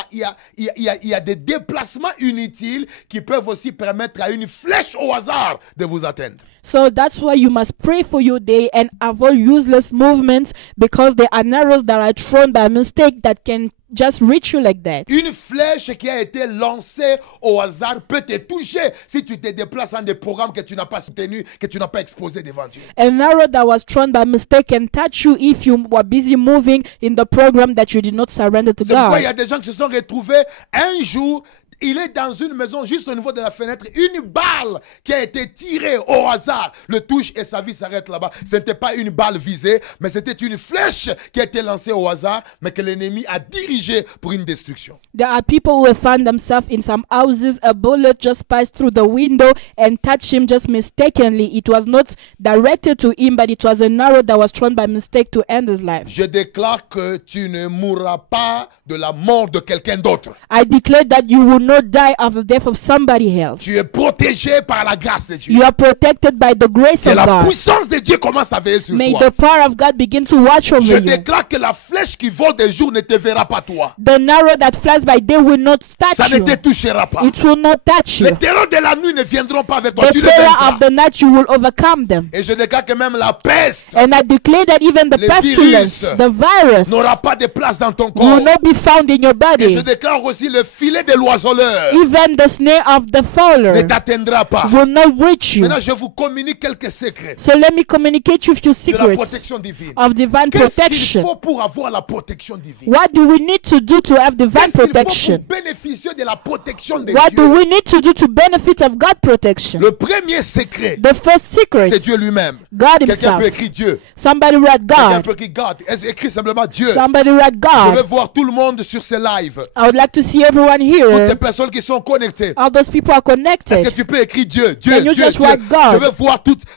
y a des déplacements inutiles qui peuvent aussi permettre à une flèche au hasard de vous atteindre. So that's why you must pray for your day and avoid useless movements, because there are arrows that are thrown by mistake that can just reach you like that. Une flèche qui a été lancée au hasard peut te toucher si tu te déplaces dans des programmes que tu n'as pas soutenus, que tu n'as pas exposés devant Dieu. An arrow that was thrown by mistake can touch you if you were busy moving in the program that you did not surrender to C'est pourquoi il y God. a des gens qui se sont retrouvés un jour. Il est dans une maison juste au niveau de la fenêtre. Une balle qui a été tirée au hasard le touche et sa vie s'arrête là-bas. Ce n'était pas une balle visée, mais c'était une flèche qui a été lancée au hasard, mais que l'ennemi a dirigée pour une destruction. There are people who have found themselves in some houses. A bullet just passed through the window and touched him just mistakenly. It was not directed to him, but it was an arrow that was thrown by mistake to end his life. Je déclare que tu ne mourras pas de la mort de quelqu'un d'autre. I declare that you will not die of the death of somebody else. Tu es protégé par la grâce de Dieu. You are protected by the grace Que of la God. puissance de Dieu commence à veiller sur May toi. the power of God begin to watch Je over you. déclare que la flèche qui vole des jours ne te verra pas toi. The arrow that flies by day will not Ça touch ne you. te touchera pas. It will not touch you. Les terreurs de la nuit ne viendront pas vers toi. The Tu les terror vaincras. of the night, you will overcome them. Et je déclare que même la peste And I declare that even the Les pestilence, virus the virus, n'aura pas de place dans ton will corps. not be found in your Et je body. déclare aussi le filet de l'oiseleur Even the snare of the ne fowler t'atteindra pas. will not reach you. Maintenant, je vous communique quelques secrets So let me communicate with you de la secrets protection divine. of divine Qu'est-ce qu'il protection. faut pour avoir la protection divine? What do we need to do to have divine Qu'est-ce qu'il faut protection? pour bénéficier de la protection de What do Dieu? we need to do to benefit of God protection? Le premier secret, The first secret, c'est Dieu lui-même. God Quelqu'un himself. peut écrire Dieu. Somebody write Quelqu'un God. peut écrire God. Écris simplement Dieu. Somebody write Je veux God. voir tout le monde sur ces lives. I would like to see everyone Toutes ces here. personnes qui sont connectées. All those people are Est-ce que connected. tu peux écrire Dieu, Dieu, Can you Dieu, just Dieu. write God?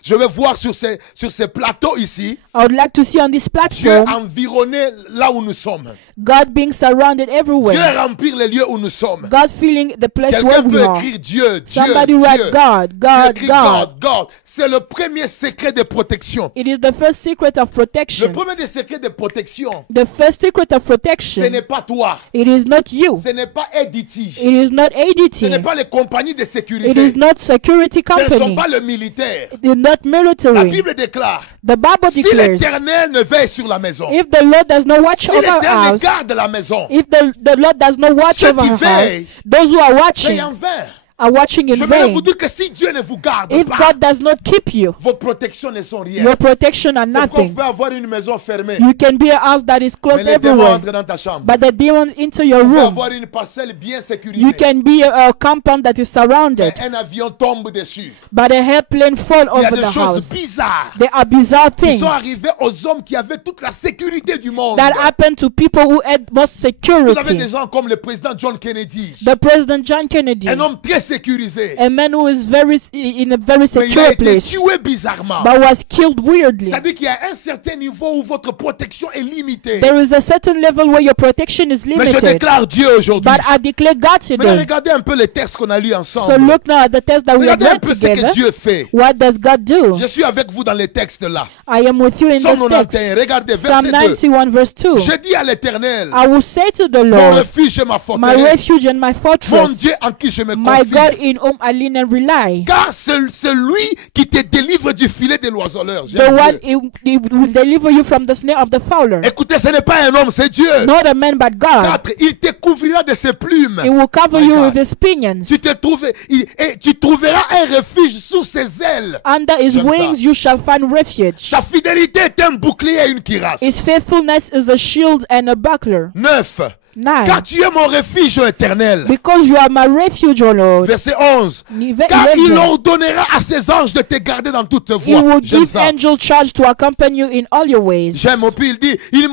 Je veux voir sur ces plateaux ici, I would like to see on this Dieu platform environné là où nous sommes. God being surrounded Dieu everywhere. remplir les lieux où nous sommes. God filling the place Quelqu'un where we peut are. écrire Dieu, Dieu, Somebody Dieu. write God, Tu God, écris God. God. C'est le premier secret de protection. It is the first secret of Le protection. premier des secrets de protection, The first secret of ce protection. n'est pas toi, It is not you. ce n'est pas Edity, It is not ce n'est ADT. pas les compagnies de It sécurité, is not security ce ne sont company. pas le militaire. It is not La military. Bible déclare, The Bible si declares, l'Éternel ne veille sur la maison, if the Lord does not watch si over l'Éternel house, garde la maison, if the Lord does not watch Ceux over qui our house, veillent, those who are watching paye en vain. are watching in Je vais vous vain. dire que si Dieu ne vous garde If pas, God does not keep you, vos protections ne sont rien. your protection are C'est pourquoi vous nothing. pouvez avoir une maison fermée, You can be a house that is mais closed les démons everywhere, entrent dans ta chambre. but the demon into your Vous pouvez room. avoir une parcelle bien You sécurisée, can be a compound that is surrounded, mais un avion tombe dessus. but a airplane fall Il y a over des the choses house. bizarres There are bizarre qui things sont arrivées aux hommes qui avaient toute la sécurité du monde. that happen to people who had most Vous avez des security. gens comme le président John Kennedy, The President John Kennedy, un homme très sécurisé, a man who is in a very mais il a secure été place, tué bizarrement. but was killed weirdly. C'est-à-dire qu'il y a un certain niveau où votre protection est limitée. There is a certain level where your protection is Mais je limited. déclare Dieu aujourd'hui. But I declare God Maintenant, today. regardez un peu les textes qu'on a lus So ensemble. look now at the text that we have Regardez un read peu ce que together. Dieu fait. What does God do? Je suis avec vous dans les textes là. I am with you in Psaume this 91, text. regardez, Psalm verset 2. 91 verse 2. Je dis à l'Éternel, I will say to the mon Lord, refuge et ma my forteresse, refuge and my mon fortress, Dieu en qui je me my God confie. in whom I lean and rely. Car c'est lui qui te délivre du filet de l'oiseleur. The J'aime one Dieu. he will deliver you from the snare of the fowler. Écoutez, ce n'est pas un homme, c'est Dieu. Not a man but God. 4. Il te couvrira de ses plumes. He will cover My you God. with his pinions. Et tu trouveras un refuge sous ses ailes. Under his J'aime ça. wings you shall find refuge. Sa fidélité est un bouclier et une cuirasse. His faithfulness is a shield and a buckler. 9. 9. Car tu es mon refuge éternel. Because you are my refuge, O Lord. Verset 11. Nive- Car il 11. ordonnera à ses anges de te garder dans toutes tes He voies. will J'aime give ça. angel charge to accompany you in all your ways. J'aime au pire, il dit, il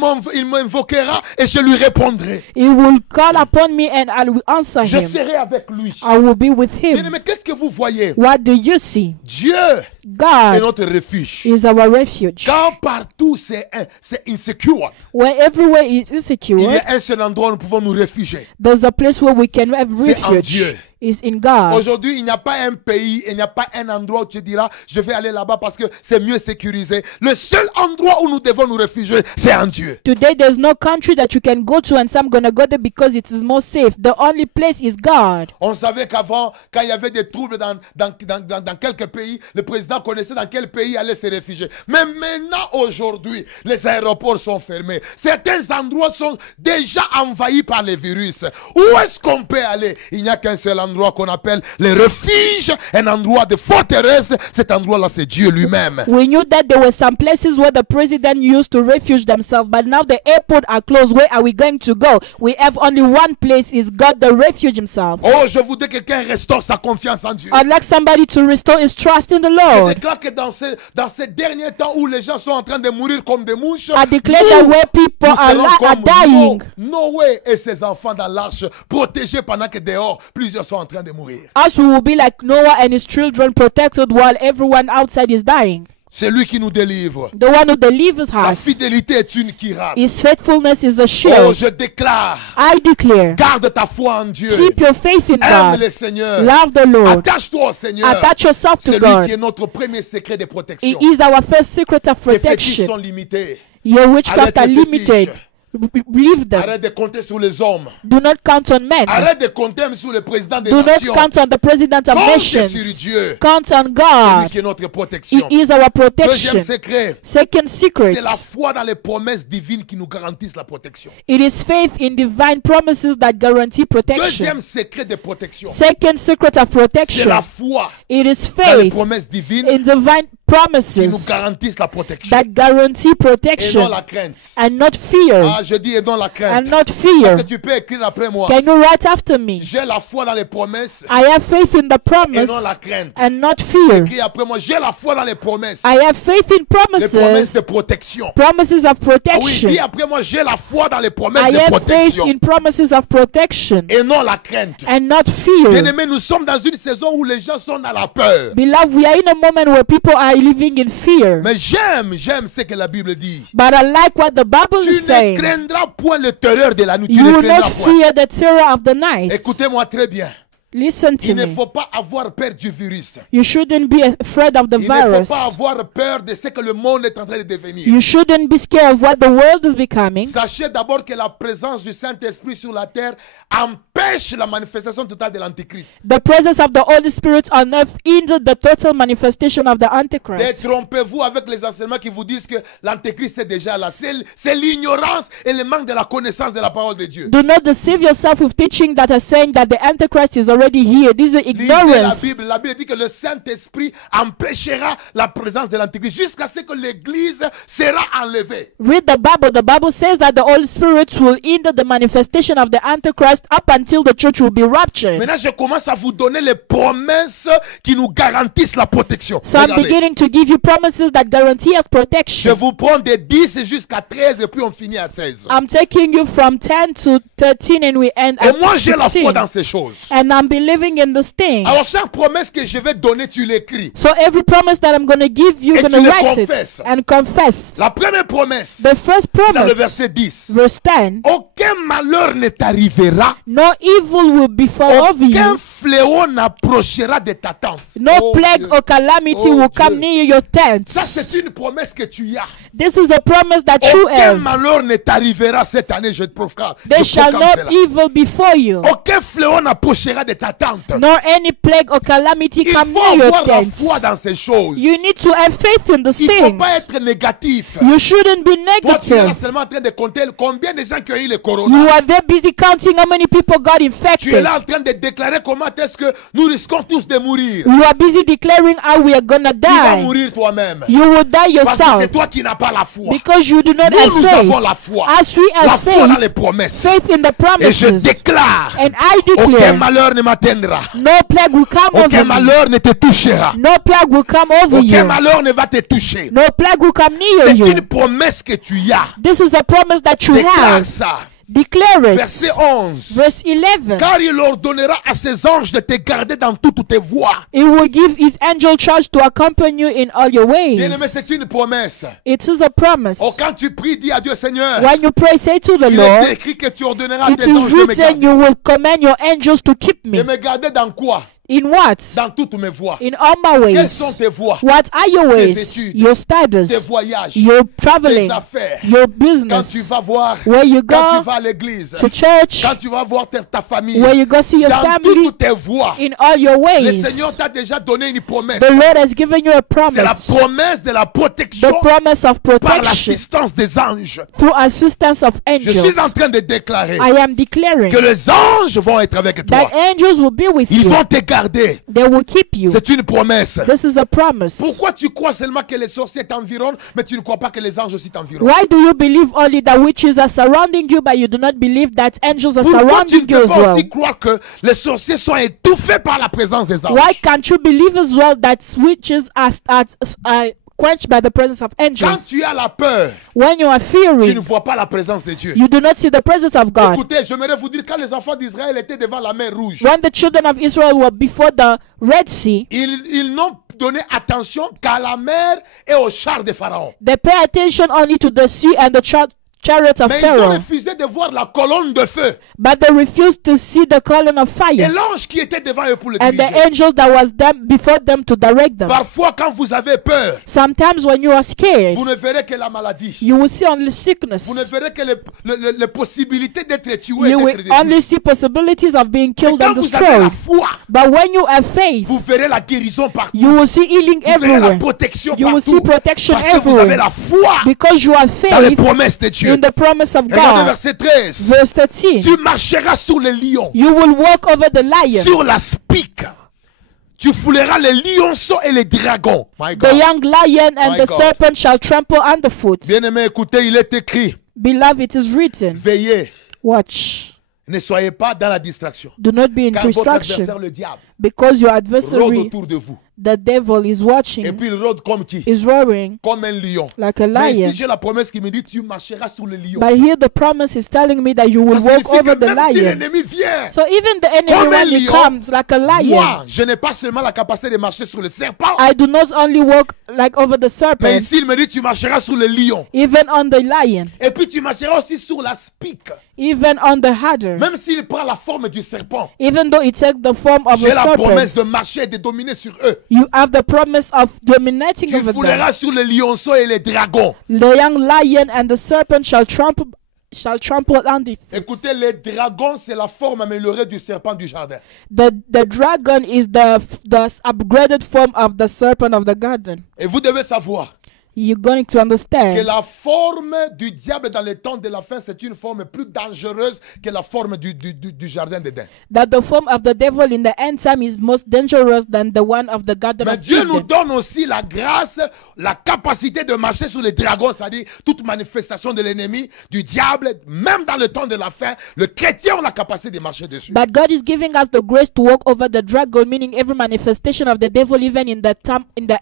m'invoquera et je lui répondrai. He will call upon me and I will answer Je him. serai avec lui. I will be with him. Mais qu'est-ce que vous voyez? What do you see? Dieu est God notre refuge. is our refuge. Quand partout c'est insecure, Where everywhere is il y insecure, a un seul endroit où nous pouvons nous réfugier. there's a place where we can have C'est en refuge. Dieu. is in God. Aujourd'hui, il n'y a pas un pays, il n'y a pas un endroit où tu diras, je vais aller là-bas parce que c'est mieux sécurisé. Le seul endroit où nous devons nous réfugier, c'est en Dieu. Today, there's no country that you can go to and say, I'm going to go there because it is more safe. The only place is God. On savait qu'avant, quand il y avait des troubles dans quelques pays, le président connaissait dans quel pays aller se réfugier. Mais maintenant, aujourd'hui, les aéroports sont fermés. Certains endroits sont déjà envahis par les virus. Où est-ce qu'on peut aller? Il n'y a qu'un seul endroit qu'on appelle les refuges, un endroit de forteresse. Cet endroit-là, c'est Dieu lui-même. We knew that there were some places where the president used to refuge themselves, but now the airport are closed. Where are we going to go? We have only one place, is God the refuge himself. Oh, je voudrais que quelqu'un restaure sa confiance en Dieu. I'd like somebody to restore his trust in the Je Lord. déclare que dans ces derniers temps où les gens sont en train de mourir comme des mouches, I declare that where people nous serons are comme dying, Noé et ses enfants dans l'arche, protégés pendant que dehors, plusieurs sont en train de mourir. us we will be like Noah and his children, protected while everyone outside is dying. C'est lui qui nous délivre. The one who delivers Sa us, fidélité est une cuirasse. his faithfulness is a Oh, shield. je déclare, I declare, garde ta foi en Dieu. keep your faith in Aime God. le Seigneur. Love the Lord. Attache-toi au Seigneur. Attach yourself to C'est lui qui God. est notre premier secret de It protection. is our first secret of Tes fétiches protection. sont limités. Your witchcraft Arrête are les limited. fétiches. Leave them. Arrête de compter sur les hommes. Do not count on men. Arrête de compter même sur le président des Do not nations. count on the president of Compte sur nations. Dieu. Count on C'est lui God. qui est notre It protection. is our Deuxième protection. secret, Second secret, c'est la foi dans les promesses divines qui nous garantissent la protection. it is faith in divine promises that guarantee protection. Deuxième secret de protection, Second secret of c'est protection, la foi it is dans les faith promesses divines in divine qui nous promises garantissent la protection. that guarantee Et non protection la crainte. and not fear. Ah, je dis et non la crainte. And not Est-ce fear. que tu peux écrire après moi? Can you write after me? J'ai la foi dans les promesses I have faith in the et promise non la crainte. and not fear. Écris après moi. J'ai la foi dans les promesses. I have faith in Les promesses promises, de protection. promises of Ah oui, protection. dis après moi. J'ai la foi dans les promesses I de have faith protection in promises of protection et non la crainte. and not fear. Bien-aimés, nous sommes dans une saison où les gens sont dans la peur. Beloved, we are in a moment where people are living in fear. Mais j'aime ce que la Bible dit. But I like what the Bible Tu is ne saying. craindras point le terreur de la nuit. Tu You ne will craindras not point. fear the terror of the night. Écoutez-moi très bien. Listen to Il ne me. faut pas avoir peur du virus. You shouldn't be afraid of the Il ne faut virus. pas avoir peur de ce que le monde est en train de devenir. You shouldn't be scared of what the world is becoming. Sachez d'abord que la présence du Saint-Esprit sur la terre empêche la manifestation totale de l'Antichrist. The presence of the Holy Spirit on earth hindered the total manifestation of the Antichrist. Détrompez-vous avec les enseignements qui vous disent que l'Antéchrist est déjà là. C'est l'ignorance et le manque de la connaissance de la parole de Dieu. Do not deceive yourself with teaching that are saying that the Antichrist is already here. This is Lisez la ignorance. Bible. La Bible dit que le Saint-Esprit empêchera la présence de l'Antéchrist jusqu'à ce que l'Église sera enlevée. Read the Bible. The Bible says that the Holy Spirit will hinder the manifestation of the Antichrist up until the church will be raptured. Maintenant, je commence à vous donner les promesses qui nous garantissent la protection. So I'm Regardez. beginning to give you promises that guarantee us Je protection. vous prends de 10 jusqu'à 13 et puis on finit à 16. I'm taking you from 10 to 13 and we end Et at moi, j'ai la 16. foi dans ces choses. And I'm believing in these things. Alors, chaque promesse que je vais donner, tu l'écris. So every promise that I'm going to give you, Et you're tu going to le write confesses. it and confess. La première promesse, The first dans le promise, verset 10. verse 10, Aucun malheur ne t'arrivera. no evil will befall of Aucun you. fléau n'approchera de ta tente. No Oh plague Dieu. or calamity Oh will come Dieu. near your tent. Ça, c'est une promesse que tu as. This is a promise that you Aucun have. malheur ne t'arrivera cette année, je te proclame. There Je shall proclame not cela. evil before you, Aucun fléau n'approchera de ta tente. nor any plague or calamity Il come faut near your avoir la tent. foi dans ces choses. You need to have faith in these Il ne faut things. pas être négatif. You shouldn't be Toi, tu es là negative. seulement en train de compter combien de gens qui ont eu le You corona. are there busy counting how many people got Tu es infected. là en train de déclarer comment est-ce que nous risquons tous de mourir. You are busy declaring how we are gonna Tu vas die. mourir toi-même. You will die Parce que yourself c'est toi qui n'as pas la foi. because you do not Nous have avons faith. la foi. As we La have foi dans les faith, promesses. faith in the Et je promises, déclare, and I aucun declare, malheur ne m'atteindra. no plague will come Aucun over me. malheur ne te touchera. No plague will come over Aucun you. malheur ne va te toucher. No plague will come near C'est you. une promesse que tu as. This is a promise that you Déclare have. ça. Declare it. Verset 11. Verse 11. Car il ordonnera à ses anges de te garder dans toutes tes voies. He will give his angel charge to accompany you in all your Bien-aimé, ways. c'est une promesse. It is a promise. Oh, quand tu pries, dis à Dieu, Seigneur, When you pray, say to the il Lord, est écrit que tu ordonneras à it tes is anges de me written garder. you will command your angels to keep De me. me garder dans quoi? In what? Dans toutes mes voies. In all my Quelles sont ways. tes voies? What are your ways? études, Your Tes studies, voyages, your tes traveling, affaires. your Quand tu business, vas voir, where you quand tu go vas à l'église, to church, quand tu vas voir ta famille, where you go see your dans family, toutes tes voies, in all your le Seigneur ways. t'a déjà donné une promesse. The Lord has given you a C'est la promise. promesse de la protection The promise of par protection l'assistance des anges. through assistance of Je suis en angels. train de déclarer I am declaring que les anges vont être avec that toi. angels will be with Ils you. vont te garder. They will keep you. C'est une promesse. This is a promise. Pourquoi tu crois seulement que les sorciers t'environnent, mais tu ne crois pas que les anges aussi t'environnent? Why do you believe only that witches are surrounding you, but you do not believe that angels are Pourquoi tu ne surrounding you peux as pas well? aussi croire que les sorciers sont étouffés par la présence des anges? Why can't you believe as well that witches are quenched by the presence of Quand angels? tu as la peur, When you are tu ne fearing, vois pas la présence de Dieu. you do not see the presence of God. Écoutez, j'aimerais vous dire, quand les enfants d'Israël étaient devant la mer Rouge, When the children of Israel were before the Red Sea, ils n'ont donné attention qu'à la mer et aux chars de Pharaon. they pay attention only to the sea and the chariots of Mais ils ont Pharaoh, refusé de voir la colonne de feu but they refused to see the column of et fire l'ange qui était devant eux pour le and the diriger. angel that was them before them to direct them. Parfois, quand vous avez peur, Sometimes when you are scared, vous ne verrez que la maladie. you will see only Vous ne sickness. verrez que les possibilités d'être tué et You will d'être détruit. only see possibilities of being Mais killed quand and vous avez la destroyed. foi, But when you have faith, vous verrez la guérison partout. you will see healing Vous verrez la everywhere protection You will see partout. protection Parce que vous avez everywhere. la foi because you have dans les faith promesses de Dieu. in the promise of Regardez God. verset 13. Verse 13. Tu marcheras sur les lions, You will walk over the lion, sur la spique. Tu fouleras les lionceaux et les dragons. My the God. young lion, and My the God. serpent shall trample underfoot. Bien-aimé, écoutez, il est écrit. Beloved, it is written. Veillez. Watch. Ne soyez pas dans la distraction. Do not be in Car votre distraction, adversaire, le diable, because your rôde adversary, autour de vous. the devil, is Et watching, puis il rôde comme qui? is roaring Comme un lion. like a Mais lion. ici, j'ai la promesse qui me dit tu marcheras sur le lion. But here the promise is telling me that you Ça will walk signifie over que the même si lion. l'ennemi vient, So even the enemy, Comme un when he lion, comes like a lion, moi, je n'ai pas seulement la capacité de marcher sur le serpent, I do not only walk like over the mais serpent, ici il me dit tu marcheras sur le lion. even on the lion, Et puis tu marcheras aussi sur la spique. even on the adder, Même s'il prend la forme du serpent, even though it takes the form of j'ai a la promesse de serpent, marcher et de dominer sur eux. you have the promise of dominating Tu over them. fouleras sur les lionceaux et les dragons. The young lion and the serpent shall trample on the Écoutez, les dragons, c'est la forme améliorée du serpent du jardin. the dragon is the upgraded form of the serpent of the garden. Et vous devez savoir You're going to que understand la forme du diable dans les temps de la fin, c'est une forme plus dangereuse que la forme du jardin d'Éden. that the form of the devil in the end time is most dangerous than the one of the garden Mais of Dieu nous Eden. donne aussi la grâce, la capacité de marcher sur les dragons, c'est-à-dire toute manifestation de l'ennemi, du diable, même dans le temps de la fin, le chrétien a la capacité de marcher dessus. But God is giving us the grace to walk over the dragon, meaning every manifestation of the devil, even in the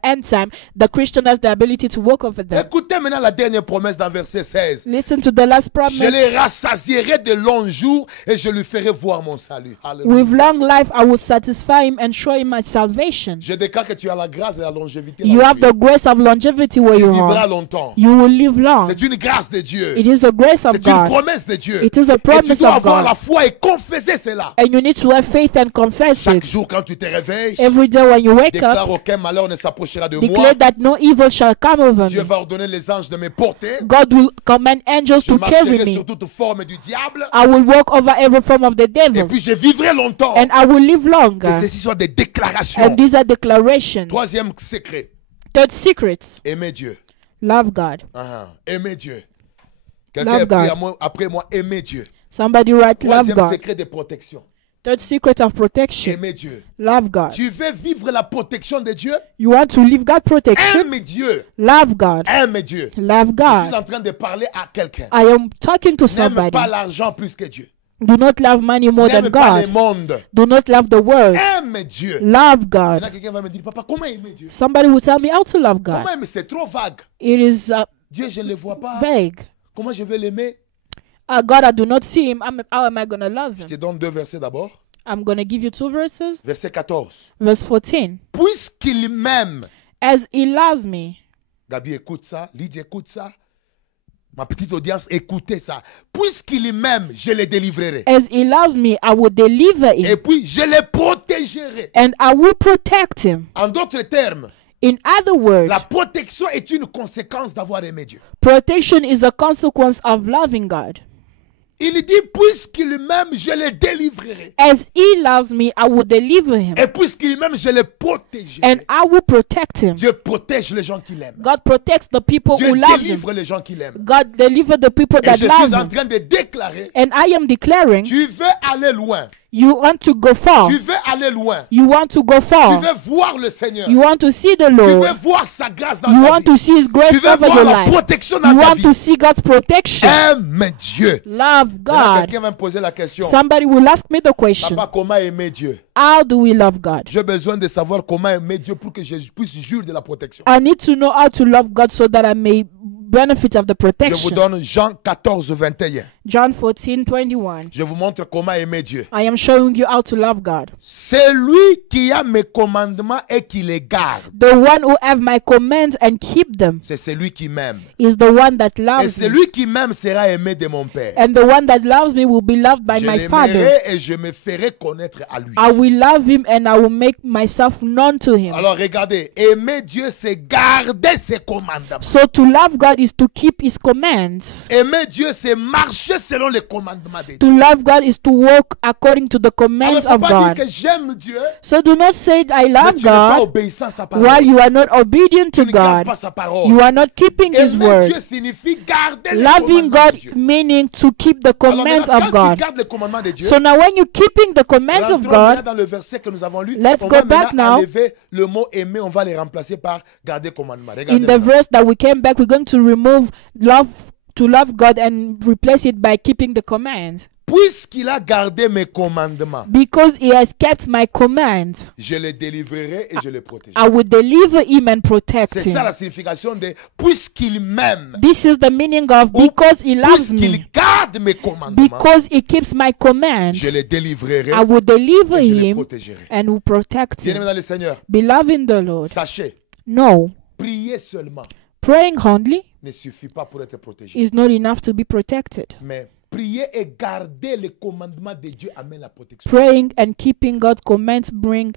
end time, the Christian has the ability to walk over them. Écoutez maintenant la dernière promesse dans verset 16. Listen to the last Je les promise. rassasierai de longs jours et je lui ferai voir mon salut. Alléluia. With long life, I will satisfy him and show him my salvation. Je déclare que tu as la grâce et la longévité. là You où have tu es. the grace of longevity where Tu you vivras are. longtemps. You will live long. C'est une grâce de Dieu. It is the grace of C'est une God. promesse de Dieu. It is the Et tu promise dois of avoir God. la foi et confesser cela. And you need to have faith and confess Chaque it. jour quand tu te réveilles, Every day when you wake up, déclare aucun malheur ne s'approchera de moi. declare that no evil shall come over Dieu me. va ordonner les anges de me porter. God will command angels Je to carry marcherai me. sur toute forme du diable. I will walk over every form of the Et devil. puis je vivrai longtemps. And I will live Que longer. ceci soit des déclarations. And these are declarations. Troisième secret, Third secret, aimer Dieu. love God. Aimer Dieu. Quelqu'un Love a pris God. après moi, aimer Dieu. Somebody write love Troisième God. secret de protection. Third secret of protection, Aimer Dieu. love God. Tu veux vivre la protection de Dieu? You want to live God protection? Aime Dieu. Love God. Aime Dieu. Love Je suis God. en train de parler à quelqu'un. I am talking to N'aime somebody. pas l'argent plus que Dieu. Do not love money more than N'aime pas les God. mondes. Do not love the world. Aime Dieu. Love Maintenant, God. quelqu'un va me dire, papa, comment aimer Dieu? Somebody will tell me how to love God. Comment aimer? C'est trop vague. It is Dieu, je ne le vois pas. vague. Comment je vais l'aimer? God, I do not see him. How am I going to love Je him? te donne 2 versets d'abord. I'm going to give you 2 verses. Verset 14. Verse 14. Puisqu'il m'aime. As he loves me. Gabi, écoute ça. Lydie, écoute ça. Ma petite audience, écoutez ça. Puisqu'il m'aime, je le délivrerai. As he loves me, I will deliver Et him. puis, je le protégerai. And I will protect him. En d'autres termes, In other words, la protection est une conséquence d'avoir aimé Dieu. protection is a consequence of loving God. Il dit, puisqu'il m'aime, je le délivrerai. As he loves me, I will deliver him. Et puisqu'il m'aime, je le protégerai. And I will protect him. Dieu protège les gens qu'il aime. God protects the people Dieu who love him. délivre les gens qu'il aime. God deliver the people Et that je suis love en him. train de déclarer, And I am declaring, tu veux aller loin. you want to go far. Tu veux aller loin. You want to go Tu far. veux voir le Seigneur. You want to see the Tu veux Lord. voir sa grâce dans You ta want vie. to see His Tu grace veux over voir your la life. protection dans You ta want vie. to see God's protection. Aime Dieu. Love Maintenant, God. quelqu'un va me poser la question. Somebody will ask me the question, Papa, comment aimer Dieu? how do we love God? J'ai besoin de savoir comment aimer Dieu pour que je puisse jurer de la protection. I need to know how to love God so that I may benefit of the Je vous protection. donne Jean 14, 21. John 14:21. Je vous montre comment aimer Dieu. I am showing you how to love God. C'est lui qui a mes commandements et qui les garde. The one who have my commands and keep them C'est celui qui m'aime. is the one that Et loves me. celui qui m'aime sera aimé de mon Père. And the one that loves me will be loved by Je my Father. l'aimerai et je me ferai connaître à lui. I will love him and I will make myself known to him. Alors regardez, aimer Dieu, c'est garder ses commandements. So to love God is to keep his commands. Aimer Dieu, c'est marcher selon les commandements de Dieu. To love God is to walk according to the Alors, commands il ne faut of pas dire God. que j'aime Dieu, So do not say I mais love tu n'es pas God obéissant à sa parole. while you are not obedient Tu to ne gardes God. pas sa parole. You are not keeping his Aimer word. Dieu signifie garder les Loving commandements de God Dieu. meaning to keep the Alors commands maintenant, of quand tu God. gardes les commandements de Dieu, So now when you're keeping the commands of rentrons maintenant God, dans le verset que nous avons lu, Let's on go va back maintenant now. enlever le mot aimer, on va les remplacer par garder commandement. in Regardez the maintenant. verse that we came back, we're going to remove love to love God and replace it by keeping the commands. Puisqu'il a gardé mes commandements, Because he has kept my commands, je le délivrerai et je le protégerai. I will deliver him and protect C'est ça him. la signification de puisqu'il m'aime, This is the meaning of ou because he loves puisqu'il me, garde mes commandements, because he keeps my commands, je le délivrerai I will deliver et je le him protégerai. and will protect Bien-aimé him. dans le Seigneur, Beloved in the Lord, sachez, no, prier seulement praying only ne suffit pas pour être protégé. is not enough to be protected. Mais prier et garder les commandements de Dieu amène la protection. Praying and keeping God's commands bring.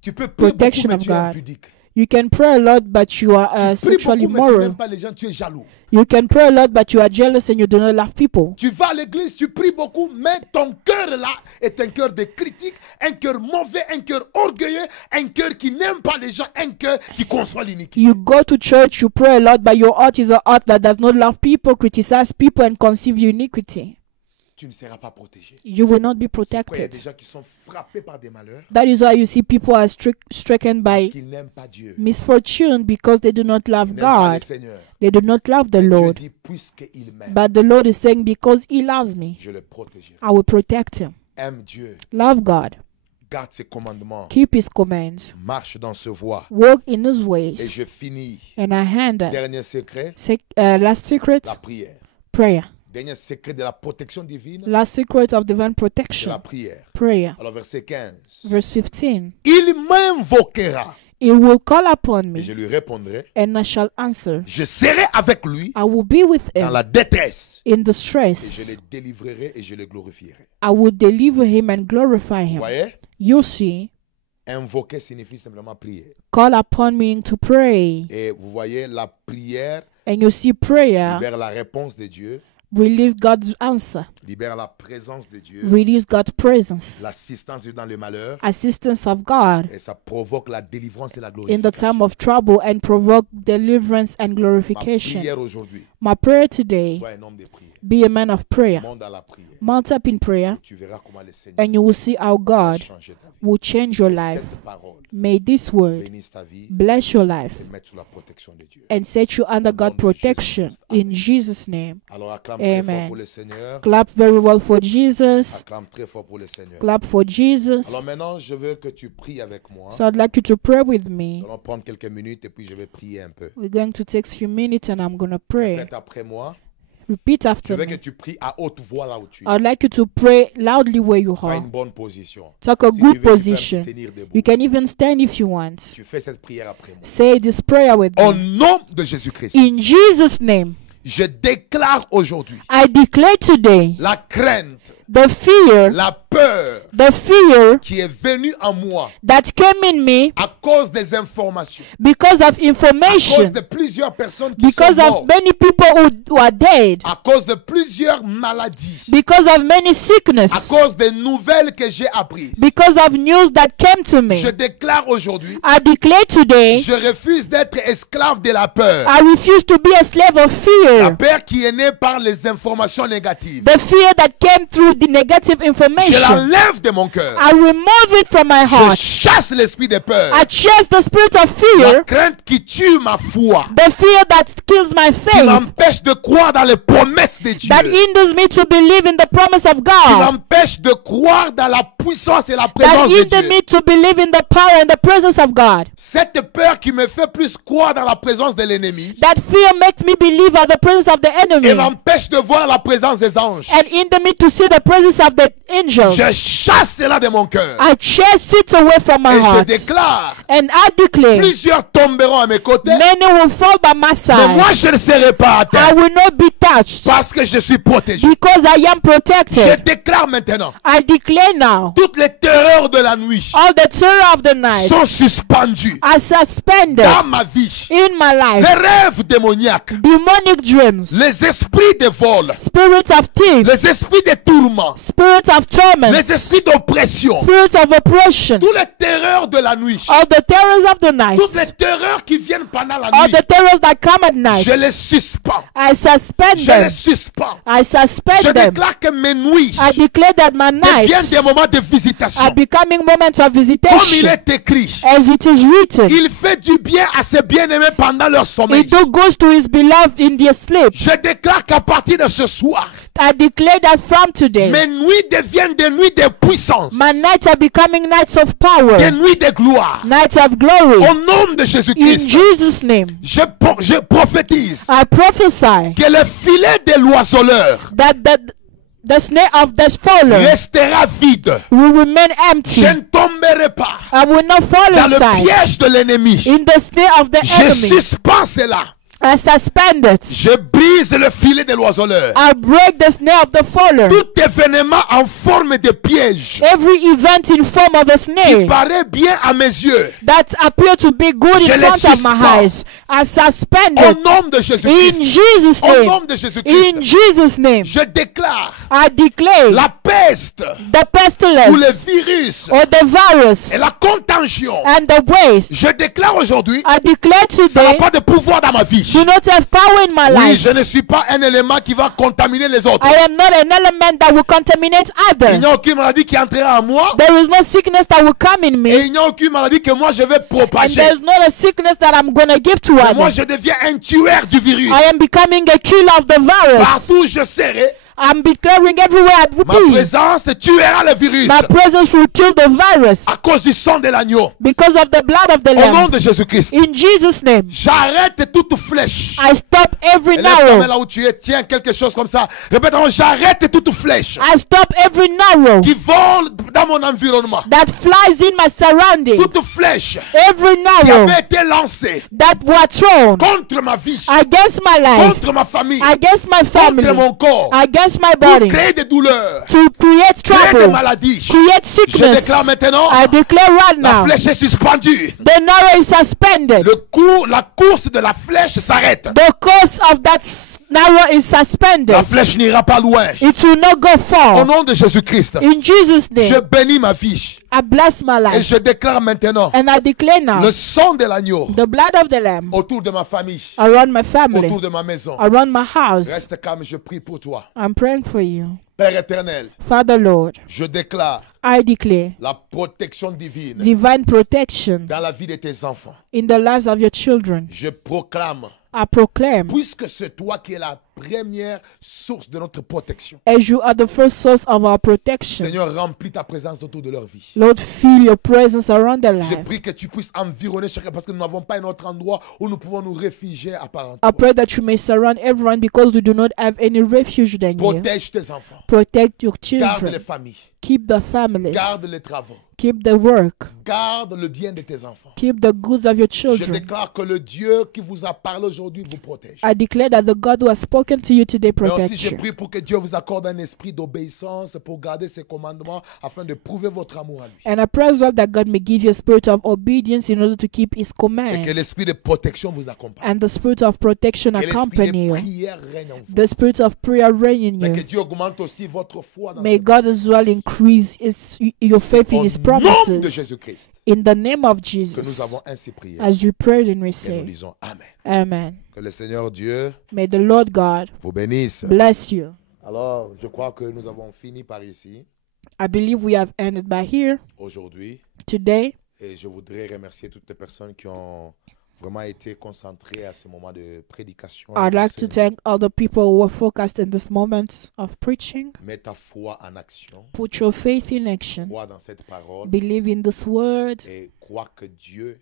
Tu peux prier beaucoup, Protection mais of tu es God. impudique. You can pray a lot, but you are Tu pries sexually beaucoup, mais tu immoral. n'aimes pas les gens, tu es jaloux. You can pray a lot, but you are jealous and you do not love people. Tu vas à l'église, tu pries beaucoup, mais ton cœur là est un cœur de critique, un cœur mauvais, un cœur orgueilleux, un cœur qui n'aime pas les gens, un cœur qui conçoit l'iniquité. You go to church, you pray a lot, but your heart is a heart that does not love people, criticize people, and conceive iniquity. Tu ne seras pas protégé. You will not be Pourquoi il y a protected. des gens qui sont frappés par des malheurs That is why you see people are stricken by qui n'aiment pas Dieu. misfortune because they do not love Ils n'aiment pas le God. Seigneur. They do not love the Et Dieu Lord. dit, puisqu'il m'aime, But the Lord is saying, because He loves me, je le protégerai. I will protect Him. Aime Dieu, Love God. garde ses commandements, Keep His commands. marche dans ce voie. Walk in His Et ways. je finis. And I hand Dernier secret, last secret, la prière. prayer. Dernier secret de la protection divine, Last secret of divine c'est la protection, prière. prayer. Alors verset 15. Verse 15. Il m'invoquera He will call upon et je me, lui répondrai. and I shall answer. Je serai avec lui I will be with dans him la détresse in the et je stress. le délivrerai et je le glorifierai. I will deliver him and glorify Vous him. voyez, You see, invoquer signifie simplement prier. call upon meaning to pray. Et vous voyez, la prière And you see prayer libère la réponse de Dieu, release God's answer, libère la présence de Dieu, release God's presence, l'assistance de Dieu dans le malheur, assistance of God et ça provoque la délivrance et la in the glorification. time of trouble and provoke deliverance and Ma glorification. prière aujourd'hui, My prayer today, sois un homme de prière. be a man of prayer. Monte à la prière. Mount up in prayer, Tu verras comment le Seigneur and you will see how va God changer ta vie. will change your Que life. cette parole May this word bénisse ta vie bless your et life mette sous la protection de Dieu. and set you under God's protection in Jesus' name. Alors acclame très fort Amen. pour le Seigneur. Clap very well for Jesus. Acclame très fort pour le Seigneur. Clap for Jesus. Alors maintenant, je veux que tu pries avec moi. So I'd like you to pray with me. Nous allons prendre quelques minutes et puis je vais prier un peu. We're going to take a few minutes and I'm going to pray. Répète après moi. Repeat Je after veux que me. tu pries à haute voix là où tu es. I'd like you to pray loudly where you Prends are. une bonne position. Take a Si tu good veux, tu peux position. même te tenir debout. You can even stand if you want. Tu fais cette prière après moi. Say this prayer with Au me. nom de Jésus-Christ, In Jesus' name, je déclare aujourd'hui I declare today la crainte, the fear, la peur the fear qui est venue en moi that came in me à cause des informations, because of à cause information, de plusieurs personnes qui because sont of mortes, many people who are dead, à cause de plusieurs maladies, because of many à sickness, cause des nouvelles que j'ai apprises. because of news that came to me. Je déclare aujourd'hui, I declare today, je refuse d'être esclave de la peur. I refuse to be a slave of La fear. peur qui est née par les informations négatives. The fear that came through the negative Je information. l'enlève de mon cœur. I remove it from my Je heart. chasse l'esprit de peur. I chase the spirit of La fear, crainte qui tue ma foi. the fear that kills my Qui faith, m'empêche de croire dans les promesses de Dieu. that hinders me to believe in the promise of Qui God, m'empêche de croire dans la puissance et la that présence de hinder Dieu. me to believe in the power and the presence of God. Cette peur qui me fait plus croire dans la présence de l'ennemi. That fear makes me believe at the presence of the Et enemy m'empêche de voir la présence des anges. and hinder me to see the presence of the angels. Je chasse cela de mon cœur. I chase it away from my Et je heart. déclare, And I declare, plusieurs tomberont à mes côtés. many will fall by my Mais side. moi, je ne serai pas I atteint. will not be touched Parce que je suis protégé. because I am Je protected. déclare maintenant, I declare now, toutes les terreurs de la nuit all the terror of the night sont suspendues are suspended dans ma vie. in my Les life. rêves démoniaques, Demonic dreams, les esprits de vol, spirits of thieves, les esprits de tourment, spirits of torment, les esprits d'oppression, spirits of oppression, toutes les terreurs de la nuit, all the terrors of the night, toutes les terreurs qui viennent pendant la all nuit, the terrors that come at night. je les suspends. I suspend Je them. les suspends. I suspend Je them. déclare que mes nuits I declare that my deviennent nights des moments de visitation. are becoming moments of Comme il visitation, est écrit, as it is written. il fait du bien à ses bien-aimés pendant leur sommeil. He do goes to his beloved in their sleep. Je déclare qu'à partir de ce soir, I declare that from today, mes nuits deviennent des nuits de puissance, my nights are becoming nights of des power, nuits de gloire. nights of glory. Au nom de In Jésus-Christ, Jesus' name, je prophétise I prophesy que le filet de l'oiseleur that the snare of the faller restera vide. will remain empty. Je ne tomberai pas I will not fall dans le inside piège de l'ennemi. in the snare of the Je enemy. suspends cela. I suspend it. Je brise le filet de l'oiseleur. I break the snare of the faller. Tout événement en forme de piège Every event in form of a qui snare paraît bien à mes yeux, that appear to be good Je in les front of my suspends. eyes, I suspend au it nom de in Jésus-Christ, Jesus' au name. nom de In Jésus-Christ, Jesus' name, je déclare I declare la peste the ou pestilence le virus or the virus et la contagion. and the waste. Je déclare aujourd'hui, I declare ça n'a today pas de pouvoir dans ma vie. do not have power in my Oui, life. je ne suis pas un élément qui va contaminer les autres. I am not an element that will contaminate Il n'y others. a aucune maladie qui entrera en moi There is no sickness that will come in et me, il n'y a aucune maladie que moi je vais and propager. there's not a sickness that I'm gonna give to Mais moi others. je deviens un tueur du virus. I am becoming a killer of the virus. Partout où je serai, I'm declaring everywhere I will ma be. présence tuera le virus My presence will kill the virus à cause du sang de l'agneau. because of the blood of the Au nom Lamb. de Jésus-Christ, In Jesus' name, j'arrête toute flèche. I stop every Lève ta main narrow. là où tu es, tiens quelque chose comme ça. Répète, j'arrête toute flèche I stop every narrow qui vole dans mon environnement. that flies in my surrounding. Toute flèche Every qui narrow avait été lancée that were thrown contre ma vie, against my life, contre ma famille, against my contre family, mon corps, against my pour body, créer des douleurs, to create créer des trouble, maladies. create Je sickness. déclare maintenant, I declare right la now, flèche est suspendue. the narrow is suspended. La course de la flèche s'arrête. The course of that narrow is suspended. La flèche n'ira pas loin. It will not go Au far. nom de Jésus-Christ, In Jesus' je name, bénis ma vie I bless my et life. je déclare maintenant And I declare now, le sang de l'agneau the blood of the Lamb autour de ma famille, around my family, autour de ma maison. around my house. Reste calme, je prie pour toi. I'm praying for you. Père éternel, Father Lord, je déclare I declare la protection divine divine protection dans la vie de tes enfants. in the lives of your children. Je proclame I proclaim, puisque c'est toi qui es la première source de notre protection. as you are the first source of our protection, Seigneur, remplis ta présence autour de leur vie. Lord, feel your presence around their Je life. prie que tu puisses environner chacun parce que nous n'avons pas un autre endroit où nous pouvons nous réfugier à part en I toi. pray that you may surround everyone because we do not have any refuge than you. Protège tes enfants. Protect your Garde les children. familles. Keep the families. Garde les travaux. Keep the work. Garde le bien de tes enfants. Keep the goods of your Je children. déclare que le Dieu qui vous a parlé aujourd'hui vous protège. I declare that the God who has spoken to you today Mais aussi, protects je you. prie pour que Dieu vous accorde un esprit d'obéissance pour garder ses commandements afin de prouver votre amour à lui. And I pray as well that God may give you a spirit of obedience in order to keep His Et que commands. l'esprit de protection vous accompagne. And the spirit of protection Que l'esprit accompany de you. prière règne en vous. The spirit of prayer reign in Mais que you. Dieu augmente aussi votre foi dans May ce God as well increase your faith in His Au nom de promises. Jésus-Christ In the name of que nous Jesus. avons ainsi prié. As we prayed and we Et nous say, disons Amen. Amen. Que le Seigneur Dieu May the Lord God vous bénisse. bless you. Alors, je crois que nous avons fini par ici I believe we have ended by here aujourd'hui. today. Et je voudrais remercier toutes les personnes qui ont vraiment été concentrées à ce moment de prédication. I'd like to thank all the people who were focused in this moment of preaching. Mets ta foi en action. Put your faith in action. Crois dans cette parole. Believe in this word Et crois que Dieu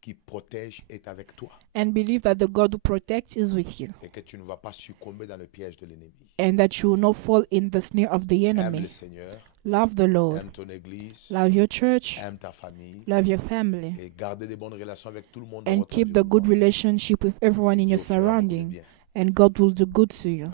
qui protège est avec toi. and believe that the God who protects is with you Et que tu ne vas pas succomber dans le piège de l'ennemi. and that you will not fall in the snare of the Aime le enemy. Seigneur. Love the Lord. Aime ton église. Love your church. Aime ta famille. Love your family. Et garder des bonnes relations avec tout le monde. dans And votre keep the good environnement. relationship with everyone in Dieu your fera beaucoup de surrounding. bien. And God will do good to you.